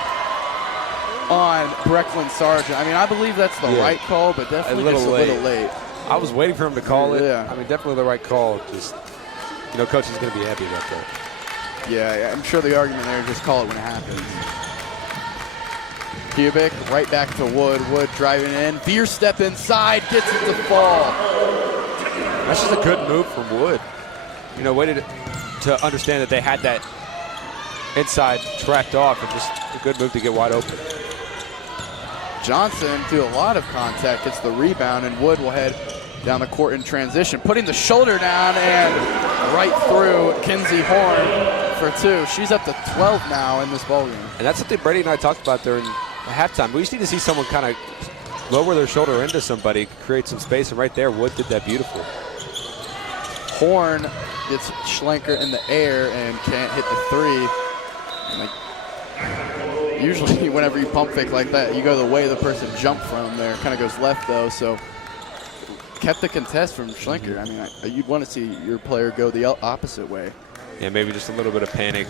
on Brecklin Sargent. I mean, I believe that's the right call, but definitely just a little late. I was waiting for him to call it. Yeah. I mean, definitely the right call. Just, you know, coach is going to be happy about that. Yeah, I'm sure the argument there is just call it when it happens. Kubik right back to Wood. Wood driving in. Veer step inside, gets it to fall. That's just a good move from Wood. You know, waited to understand that they had that inside tracked off, and just a good move to get wide open. Johnson, through a lot of contact, gets the rebound, and Wood will head down the court in transition, putting the shoulder down and right through Kinsey Horn for 2. She's up to 12 now in this ballgame. And that's something Brady and I talked about during halftime. We just need to see someone kind of lower their shoulder into somebody, create some space, and right there, Wood did that beautiful. Horn gets Schlenker in the air and can't hit the 3. And usually whenever you pump fake like that, you go the way the person jumped from there. Kind of goes left, though, so kept the contest from Schlenker. I mean, you'd want to see your player go the opposite way. Yeah, maybe just a little bit of panic.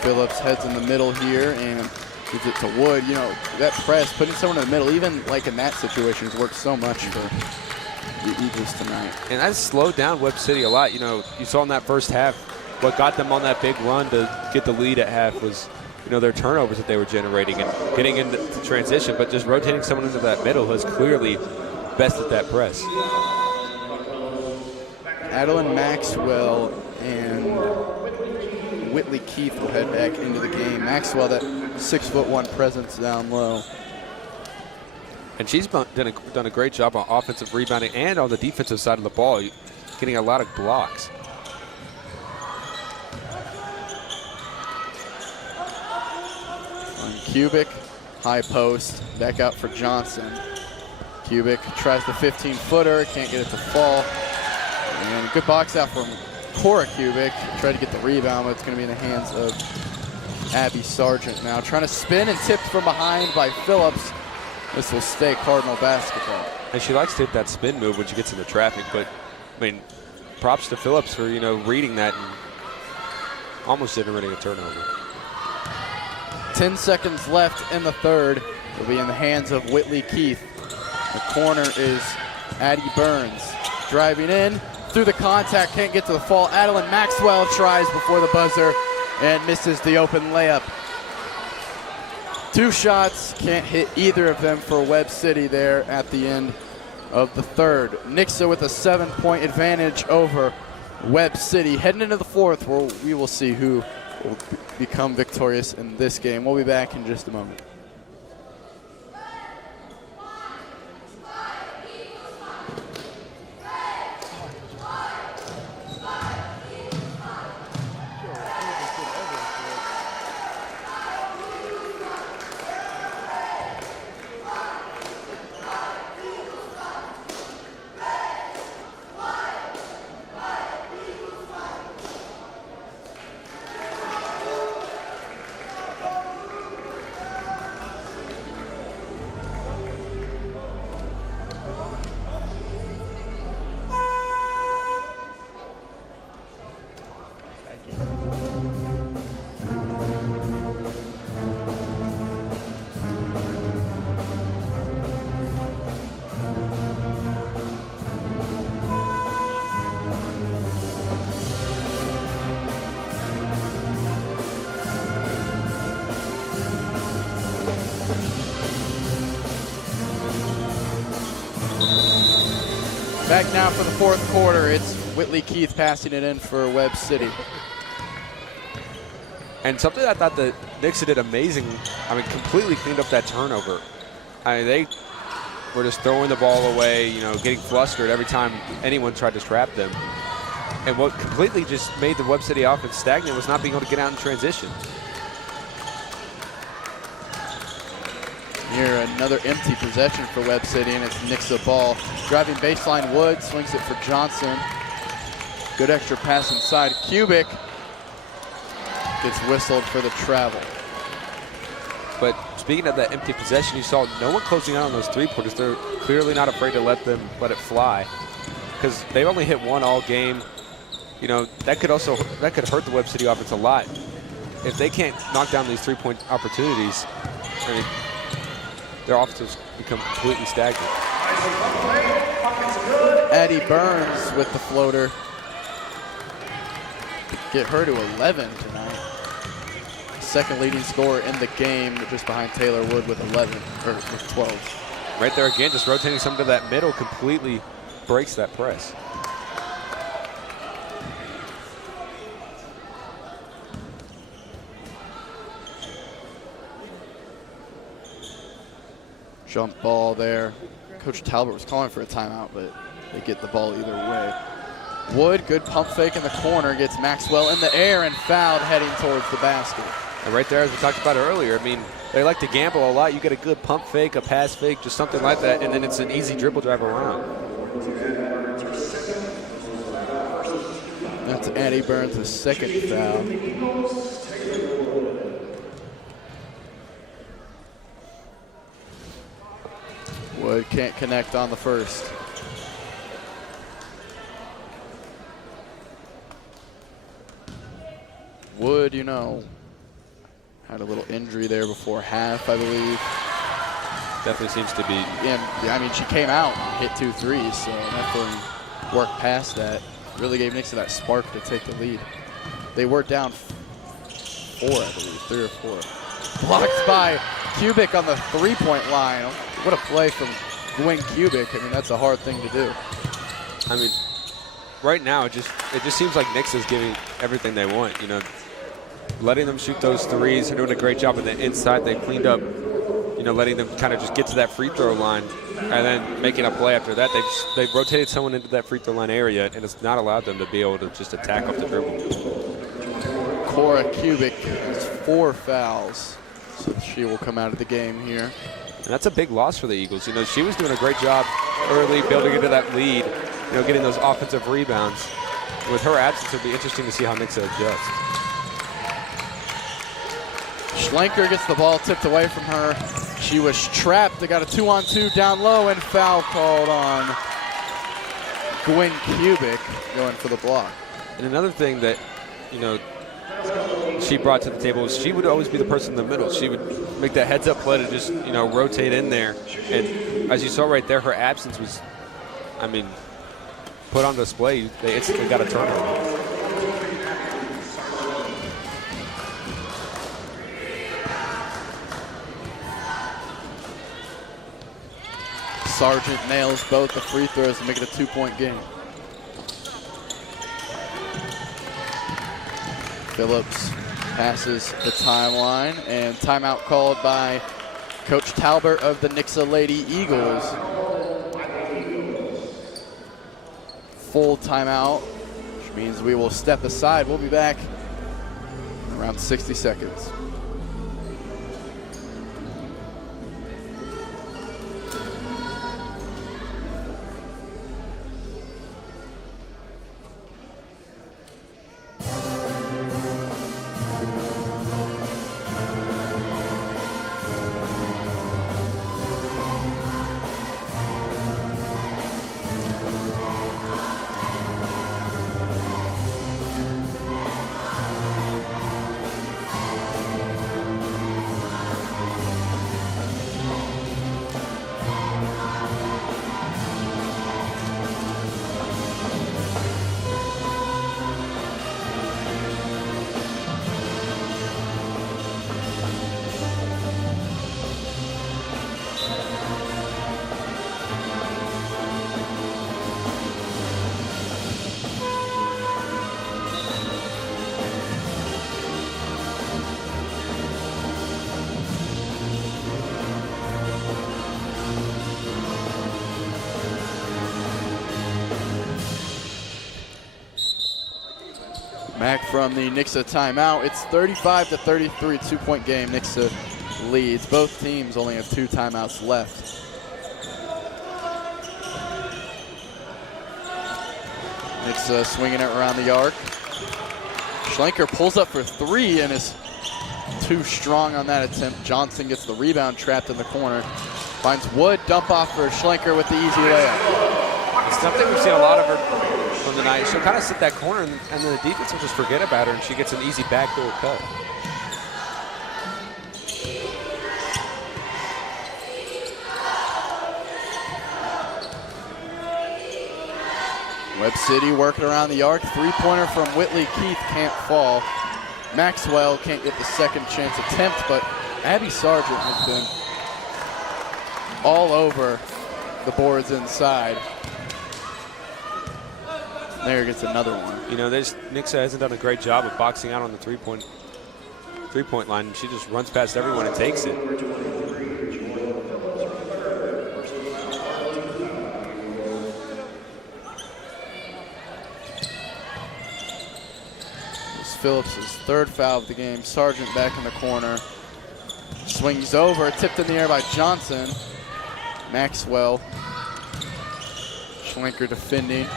Phillips heads in the middle here and gives it to Wood. You know, that press, putting someone in the middle, even like in that situation, has worked so much for the Eagles tonight. And that slowed down Webb City a lot. You know, you saw in that first half, what got them on that big run to get the lead at half was their turnovers that they were generating and getting into transition, but just rotating someone into that middle has clearly bested that press. Adeline Maxwell and Whitley Keith will head back into the game. Maxwell, that 6'1" presence down low. And she's done a great job on offensive rebounding and on the defensive side of the ball, getting a lot of blocks. On Kubik, high post, back out for Johnson. Kubik tries the 15-footer, can't get it to fall. And good box out from Cora Kubik. Tried to get the rebound, but it's going to be in the hands of Abby Sargent now. Trying to spin and tipped from behind by Phillips. This will stay Cardinal basketball. And she likes to hit that spin move when she gets into traffic, but, I mean, props to Phillips for, reading that and almost generating a turnover. 10 seconds left in the third. It'll be in the hands of Whitley Keith. The corner is Addie Burns. Driving in, through the contact, can't get to the fall. Adeline Maxwell tries before the buzzer and misses the open layup. 2 shots, can't hit either of them for Webb City there at the end of the third. Nixa with a 7-point advantage over Webb City. Heading into the fourth, where we will see who will become victorious in this game. We'll be back in just a moment. Back now for the fourth quarter. It's Whitley Keith passing it in for Webb City. And something I thought that Nixa did amazing, completely cleaned up that turnover. They were just throwing the ball away, getting flustered every time anyone tried to trap them. And what completely just made the Webb City offense stagnant was not being able to get out in transition. Here, another empty possession for Webb City, and it's Nixa ball. Driving baseline, Wood swings it for Johnson. Good extra pass inside. Kubik gets whistled for the travel. But speaking of that empty possession, you saw no one closing out on those three-pointers. They're clearly not afraid to let it fly, because they've only hit one all game. That could hurt the Webb City offense a lot. If they can't knock down these three-point opportunities, their offenses become completely stagnant. Addie Burns with the floater. Get her to 11 tonight. Second leading scorer in the game, just behind Taylor Wood with 12. Right there again, just rotating some to that middle completely breaks that press. Jump ball there. Coach Talbot was calling for a timeout, but they get the ball either way. Wood, good pump fake in the corner, gets Maxwell in the air and fouled heading towards the basket. And right there, as we talked about earlier, they like to gamble a lot. You get a good pump fake, a pass fake, just something like that, and then it's an easy dribble drive around. That's Addie Burns' second foul. Wood can't connect on the first. Wood, had a little injury there before half, I believe. Definitely seems to be. Yeah, she came out and hit 2 threes, so definitely worked past that. Really gave Nixa that spark to take the lead. They were down 4, I believe, 3 or 4. Blocked by Kubik on the three-point line. What a play from Gwen Kubik. I mean, that's a hard thing to do. I mean, right now, it just seems like Nixa's giving everything they want, you know. Letting them shoot those threes. They're doing a great job on the inside. They cleaned up, you know, letting them kind of just get to that free throw line and then making a play after that. They've rotated someone into that free throw line area, and it's not allowed them to be able to just attack off the dribble. Cora Kubik has 4 fouls, so she will come out of the game here. And that's a big loss for the Eagles. You know, she was doing a great job early building into that lead, you know, getting those offensive rebounds. With her absence, it'll be interesting to see how Nixa adjusts. Schlenker gets the ball tipped away from her. She was trapped. They got a 2-on-2 down low, and foul called on Gwen Kubik going for the block. And another thing that, you know, she brought to the table was she would always be the person in the middle. She would make that heads-up play to just, you know, rotate in there. And as you saw right there, her absence was, I mean, put on display. They instantly got a turnover. Sargent nails both the free throws to make it a 2-point game. Phillips passes the timeline, and timeout called by Coach Talbert of the Nixa Lady Eagles. Full timeout, which means we will step aside. We'll be back in around 60 seconds. Back from the Nixa timeout. It's 35-33, 2-point game. Nixa leads. Both teams only have 2 timeouts left. Nixa swinging it around the arc. Schlenker pulls up for 3 and is too strong on that attempt. Johnson gets the rebound, trapped in the corner. Finds Wood, dump off for Schlenker with the easy layup. It's something we've seen a lot of her from the night. She'll kind of sit that corner, and then the defense will just forget about her, and she gets an easy backdoor cut. Webb City working around the arc. 3-pointer from Whitley Keith can't fall. Maxwell can't get the second chance attempt, but Abby Sargent has been all over the boards inside. There gets another one. You know, Nixa hasn't done a great job of boxing out on the three-point line. She just runs past everyone and takes it. It's Phillips' 3rd foul of the game. Sargent back in the corner. Swings over, tipped in the air by Johnson. Maxwell. Schlenker defending.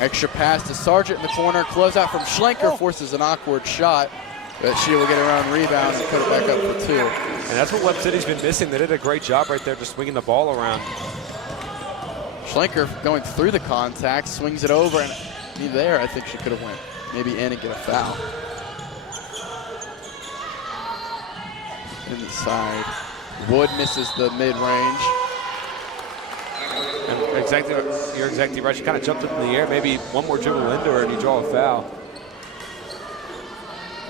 Extra pass to Sargent in the corner. Close out from Schlenker, forces an awkward shot, but she will get her own rebound and put it back up for 2. And that's what Webb City's been missing. They did a great job right there just swinging the ball around. Schlenker going through the contact, swings it over, and there I think she could have went maybe in and get a foul. Inside. Wood misses the mid-range. And You're exactly right. She kind of jumped up in the air. Maybe one more dribble into her and you draw a foul.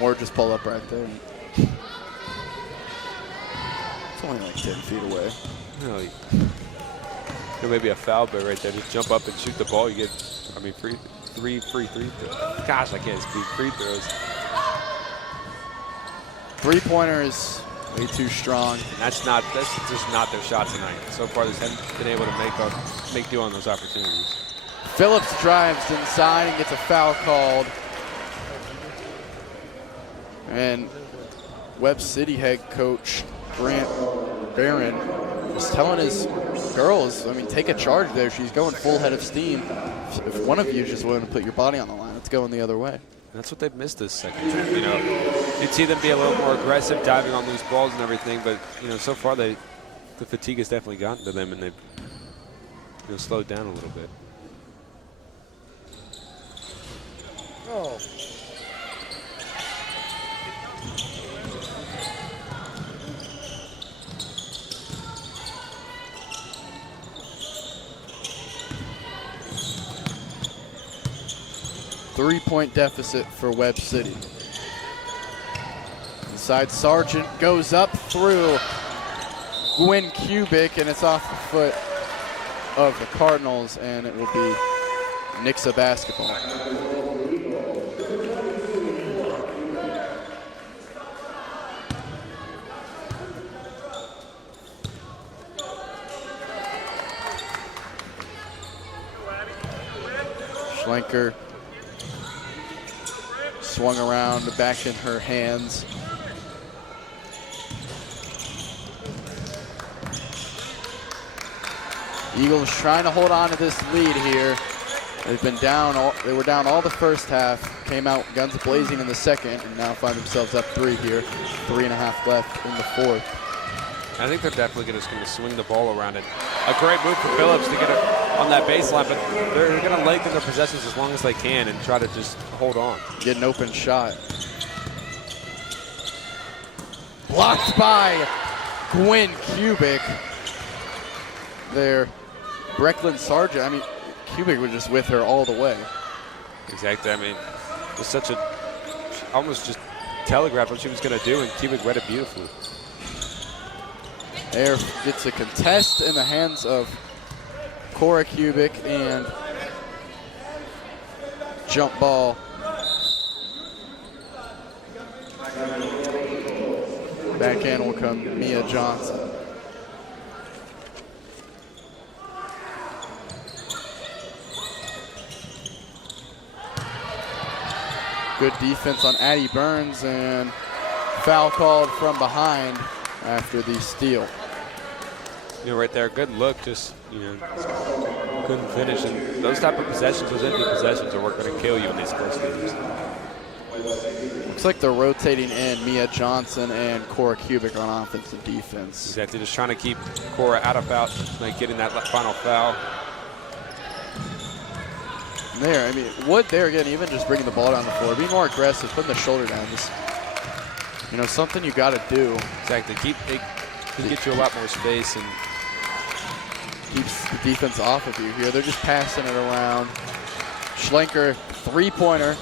Or just pull up right there. It's only like 10 feet away. Really? Maybe a foul, but right there, just jump up and shoot the ball. You get, I mean, three free throws. Gosh, I can't speak. Free throws. Three-pointer is way too strong. And that's just not their shot tonight. So far, they haven't been able to make do on those opportunities. Phillips drives inside and gets a foul called. And Webb City head coach Grant Barron was telling his girls, I mean, take a charge there. She's going full head of steam. If one of you is just willing to put your body on the line, it's going the other way. That's what they've missed this second half. You know, you'd see them be a little more aggressive, diving on loose balls and everything, but you know, so far the fatigue has definitely gotten to them, and they've slowed down a little bit. Oh. Three-point deficit for Webb City. Inside Sargent goes up through Gwen Kubik, and it's off the foot of the Cardinals, and it will be Nixa basketball. Schlenker swung around, back in her hands. Eagles trying to hold on to this lead here. They've been down. They were down all the first half, came out guns blazing in the second, and now find themselves up 3 here. 3.5 left in the fourth. I think they're definitely just going to swing the ball around it. A great move for Phillips to get it on that baseline, but they're going to lengthen their possessions as long as they can and try to just hold on. Get an open shot. Blocked by Gwen Kubik. There, Brecklin Sargent, I mean, Kubik was just with her all the way. Exactly. I mean, it was such a, almost just telegraphed what she was going to do, and Kubik read it beautifully. Air gets a contest in the hands of Cora Kubik, and jump ball. Backhand will come Mia Johnson. Good defense on Addie Burns, and foul called from behind after the steal. You know, right there, good look, just, you know, couldn't finish. And those type of possessions, those empty possessions, are what are going to kill you in these close games. Looks like they're rotating in Mia Johnson and Cora Kubik on offense and defense. Exactly, just trying to keep Cora out of foul, like getting that final foul. There, I mean, Wood there again, even just bringing the ball down the floor, be more aggressive, putting the shoulder down, just, you know, something you got to do. Exactly, they can get you a lot more space and keeps the defense off of you here. They're just passing it around. Schlenker, three-pointer,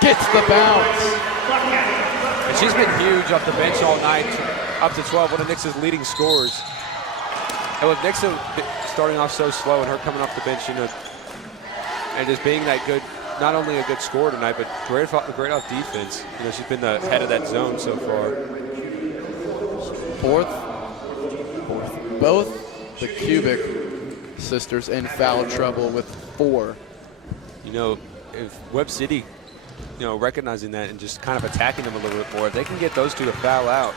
gets the bounce. And she's been huge off the bench all night, up to 12, one of Nixa's leading scorers. And with Nixa starting off so slow and her coming off the bench, you know, and just being that good, not only a good scorer tonight, but great off defense. You know, she's been the head of that zone so far. Fourth. Both the Kubik sisters in foul trouble with 4. You know, if Webb City, you know, recognizing that and just kind of attacking them a little bit more, if they can get those two to foul out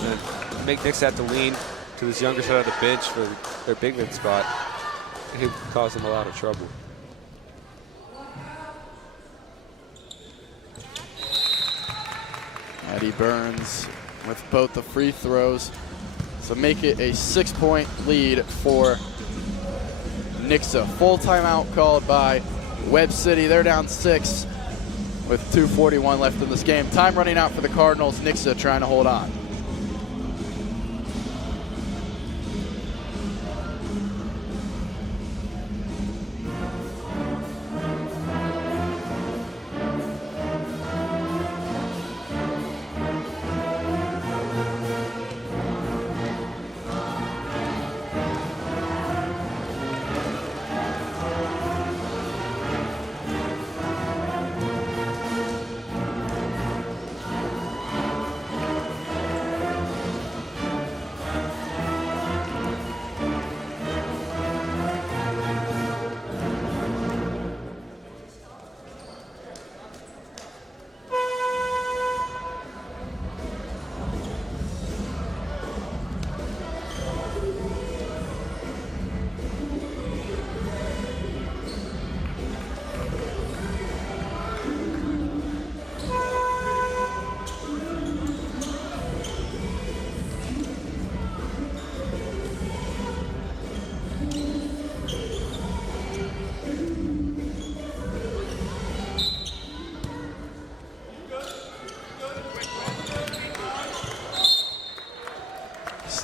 and make Nixa have to lean to this younger side of the bench for their big man spot, it could cause them a lot of trouble. Addie Burns with both the free throws. So make it a 6-point lead for Nixa. Full timeout called by Webb City. They're down 6 with 2:41 left in this game. Time running out for the Cardinals. Nixa trying to hold on.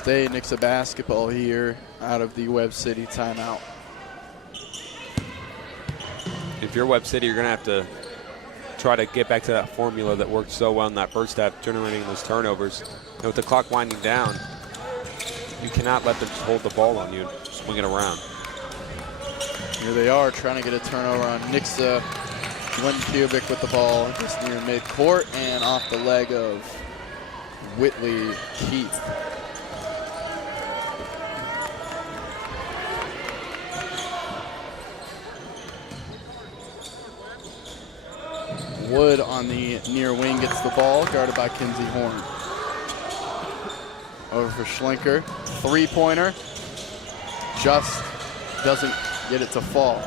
stay Nixa basketball here out of the Webb City timeout. If you're Webb City, you're going to have to try to get back to that formula that worked so well in that first half, generating those turnovers. And with the clock winding down, you cannot let them just hold the ball on you and swing it around. Here they are trying to get a turnover on Nixa. Gwen Kubik with the ball just near midcourt and off the leg of Whitley Keith. Wood on the near wing gets the ball, guarded by Kinsey Horn. Over for Schlenker, three-pointer, just doesn't get it to fall.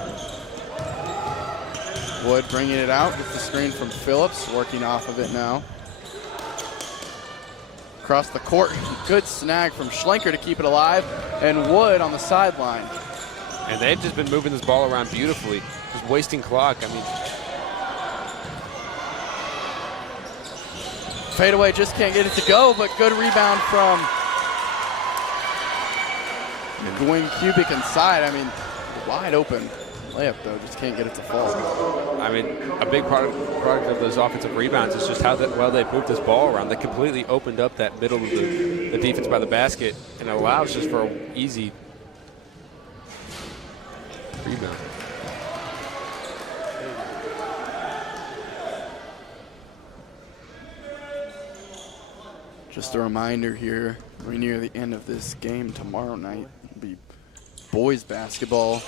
Wood bringing it out, gets the screen from Phillips, working off of it now. Across the court, good snag from Schlenker to keep it alive, and Wood on the sideline. And they've just been moving this ball around beautifully, just wasting clock. I mean, fadeaway, just can't get it to go, but good rebound from Gwen Kubik inside. I mean, wide open layup though, just can't get it to fall. I mean, a big product of those offensive rebounds is just how well they moved this ball around. They completely opened up that middle of the defense by the basket, and it allows just for an easy rebound. Just a reminder here, we're near the end of this game tomorrow night. It'll be boys basketball.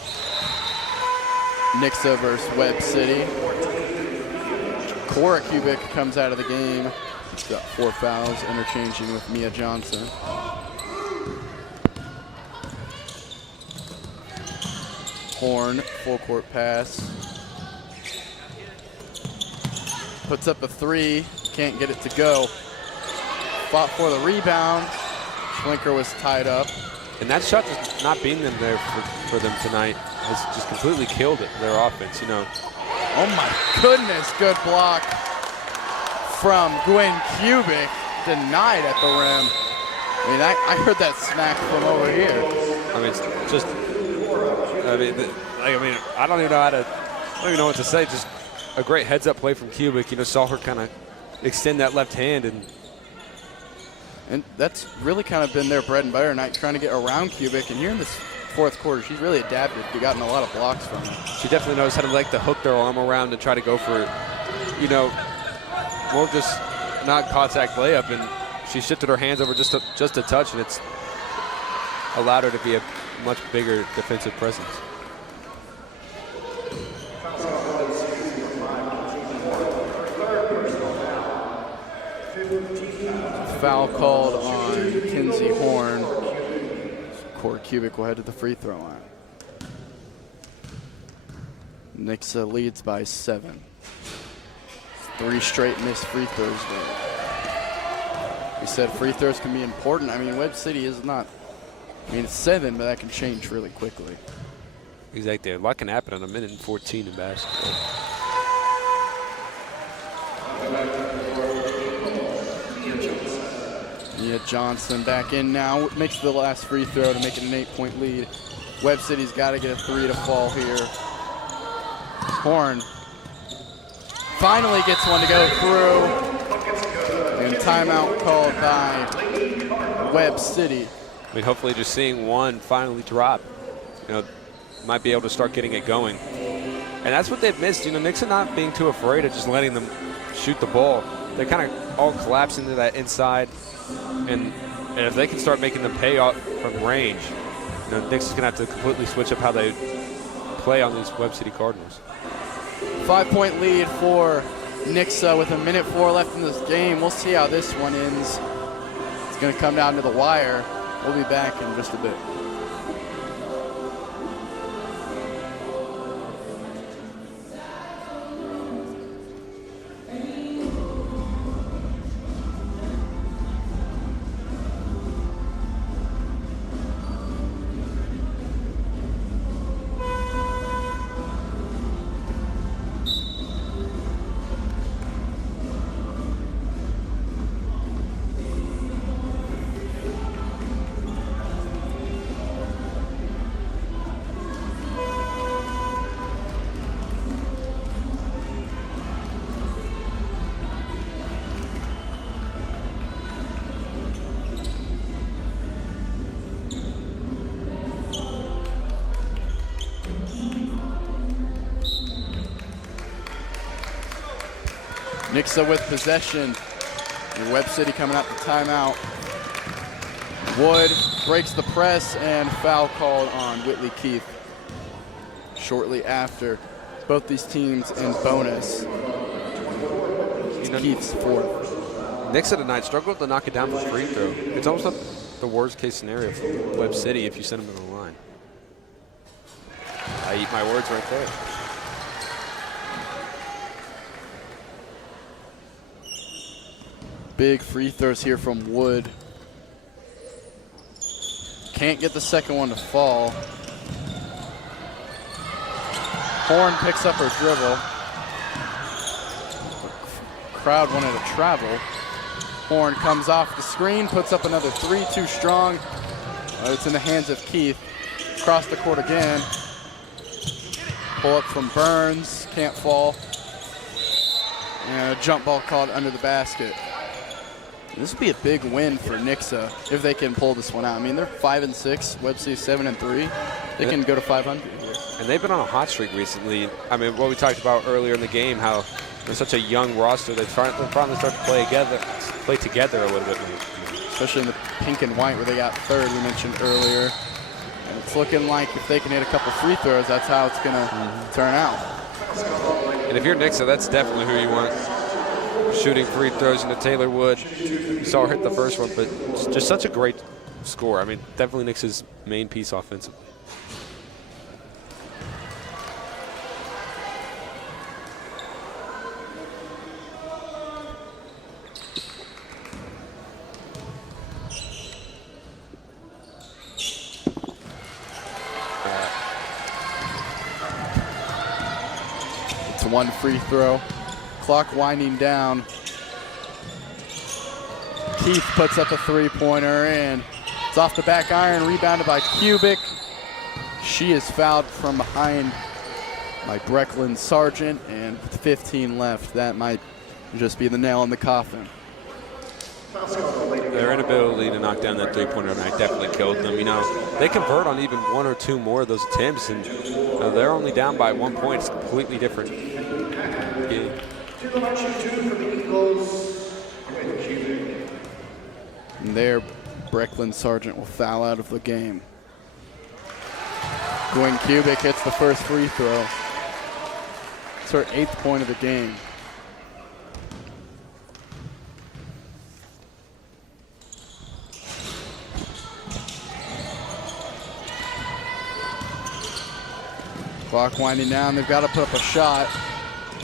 Nixa versus Webb City. Cora Kubik comes out of the game. She's got 4 fouls, interchanging with Mia Johnson. Horn, full court pass. Puts up a three, can't get it to go. Fought for the rebound. Schlenker was tied up. And that shot just not being there for them tonight has just completely killed it, their offense, you know. Oh my goodness, good block from Gwen Kubik, denied at the rim. I mean, I heard that smack from over here. I mean, it's just, I don't even know what to say. Just a great heads-up play from Kubik. You know, saw her kind of extend that left hand, and that's really kind of been their bread and butter tonight, trying to get around Kubik. And here in this fourth quarter, she's really adapted. They've gotten a lot of blocks from her. She definitely knows how to like to hook their arm around and try to go for, you know, more just non-contact layup. And she shifted her hands over just a touch, and it's allowed her to be a much bigger defensive presence. Foul called on Kinsey Horn. Cora Kubik will head to the free throw line. Nixa leads by 7. 3 straight missed free throws there. We said free throws can be important. I mean, Webb City is not, I mean, it's 7, but that can change really quickly. Exactly. A lot can happen in a minute and 14 in basketball. Mia Johnson back in now, makes the last free throw to make it an 8-point lead. Webb City's got to get a 3 to fall here. Horn finally gets one to go through. And timeout called by Webb City. I mean, hopefully just seeing one finally drop, you know, might be able to start getting it going. And that's what they've missed. You know, Nixa not being too afraid of just letting them shoot the ball. They kind of all collapse into that inside. And if they can start making them pay off from range, you know, Nick's going to have to completely switch up how they play on these Webb City Cardinals. 5-point lead for Nixa with 1:04 left in this game. We'll see how this one ends. It's going to come down to the wire. We'll be back in just a bit. Nixa with possession. And Webb City coming out the timeout. Wood breaks the press and foul called on Whitley Keith. Shortly after, both these teams in bonus. Keith's fourth. Nixa tonight struggled to knock it down for free throw. It's almost like the worst case scenario for Webb City if you send them to the line. I eat my words right there. Big free throws here from Wood. Can't get the second one to fall. Horn picks up her dribble. Crowd wanted to travel. Horn comes off the screen, puts up another three, too strong. It's in the hands of Keith. Across the court again. Pull up from Burns, can't fall. And a jump ball called under the basket. This would be a big win for Nixa if they can pull this one out. I mean, they're 5-6, Webb City 7-3. They can go to 500 here. And they've been on a hot streak recently. I mean, what we talked about earlier in the game, how they're such a young roster. They're finally start to play together a little bit more. Especially in the pink and white where they got third, we mentioned earlier. And it's looking like if they can hit a couple free throws, that's how it's going to turn out. And if you're Nixa, that's definitely who you want. Shooting free throws into Taylor Wood. You saw her hit the first one, but just such a great score. I mean, definitely Nixa's main piece offensively. It's one free throw. Clock winding down. Keith puts up a three-pointer, and it's off the back iron, rebounded by Kubik. She is fouled from behind by Brecklin Sargent, and with 15 left, that might just be the nail in the coffin. Their inability to knock down that three-pointer tonight definitely killed them. You know, they convert on even one or two more of those attempts, and they're only down by 1 point. It's completely different game. And there, Brecklin Sargent will foul out of the game. Gwen Kubik hits the first free throw. It's her 8th point of the game. Clock winding down, they've got to put up a shot.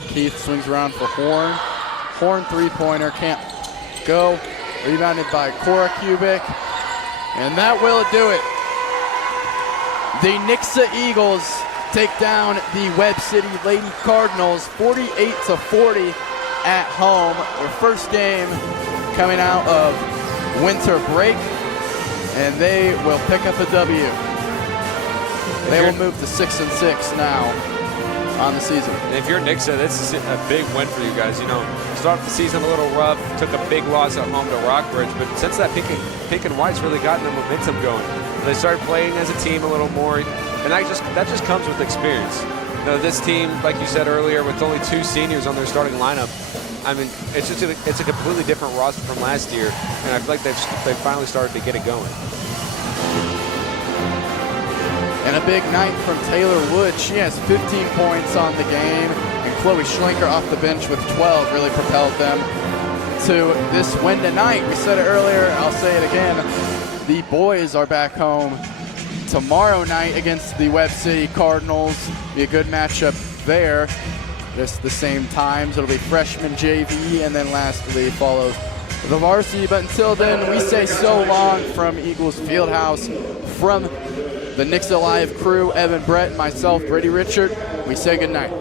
Keith swings around for Horn. Horn three-pointer, can't go. Rebounded by Cora Kubik. And that will do it. The Nixa Eagles take down the Webb City Lady Cardinals 48-40 at home. Their first game coming out of winter break. And they will pick up a W. They will move to 6-6 now on the season. If you're Nixa, this is a big win for you guys. You know, started the season a little rough, took a big loss at home to Rockbridge, but since that pink and white's really gotten the momentum going, they started playing as a team a little more, and that just comes with experience. You know, this team, like you said earlier, with only 2 seniors on their starting lineup, I mean, it's a completely different roster from last year, and I feel like they've finally started to get it going. And a big night from Taylor Wood. She has 15 points on the game, and Chloe Schlenker off the bench with 12 really propelled them to this win tonight. We said it earlier, I'll say it again. The boys are back home tomorrow night against the Webb City Cardinals. Be a good matchup there. Just the same times. It'll be freshman JV, and then lastly follows the varsity. But until then, we say so long from Eagles Fieldhouse, from the Nixa Live crew, Evan Brett, and myself, Brady Richard. We say goodnight.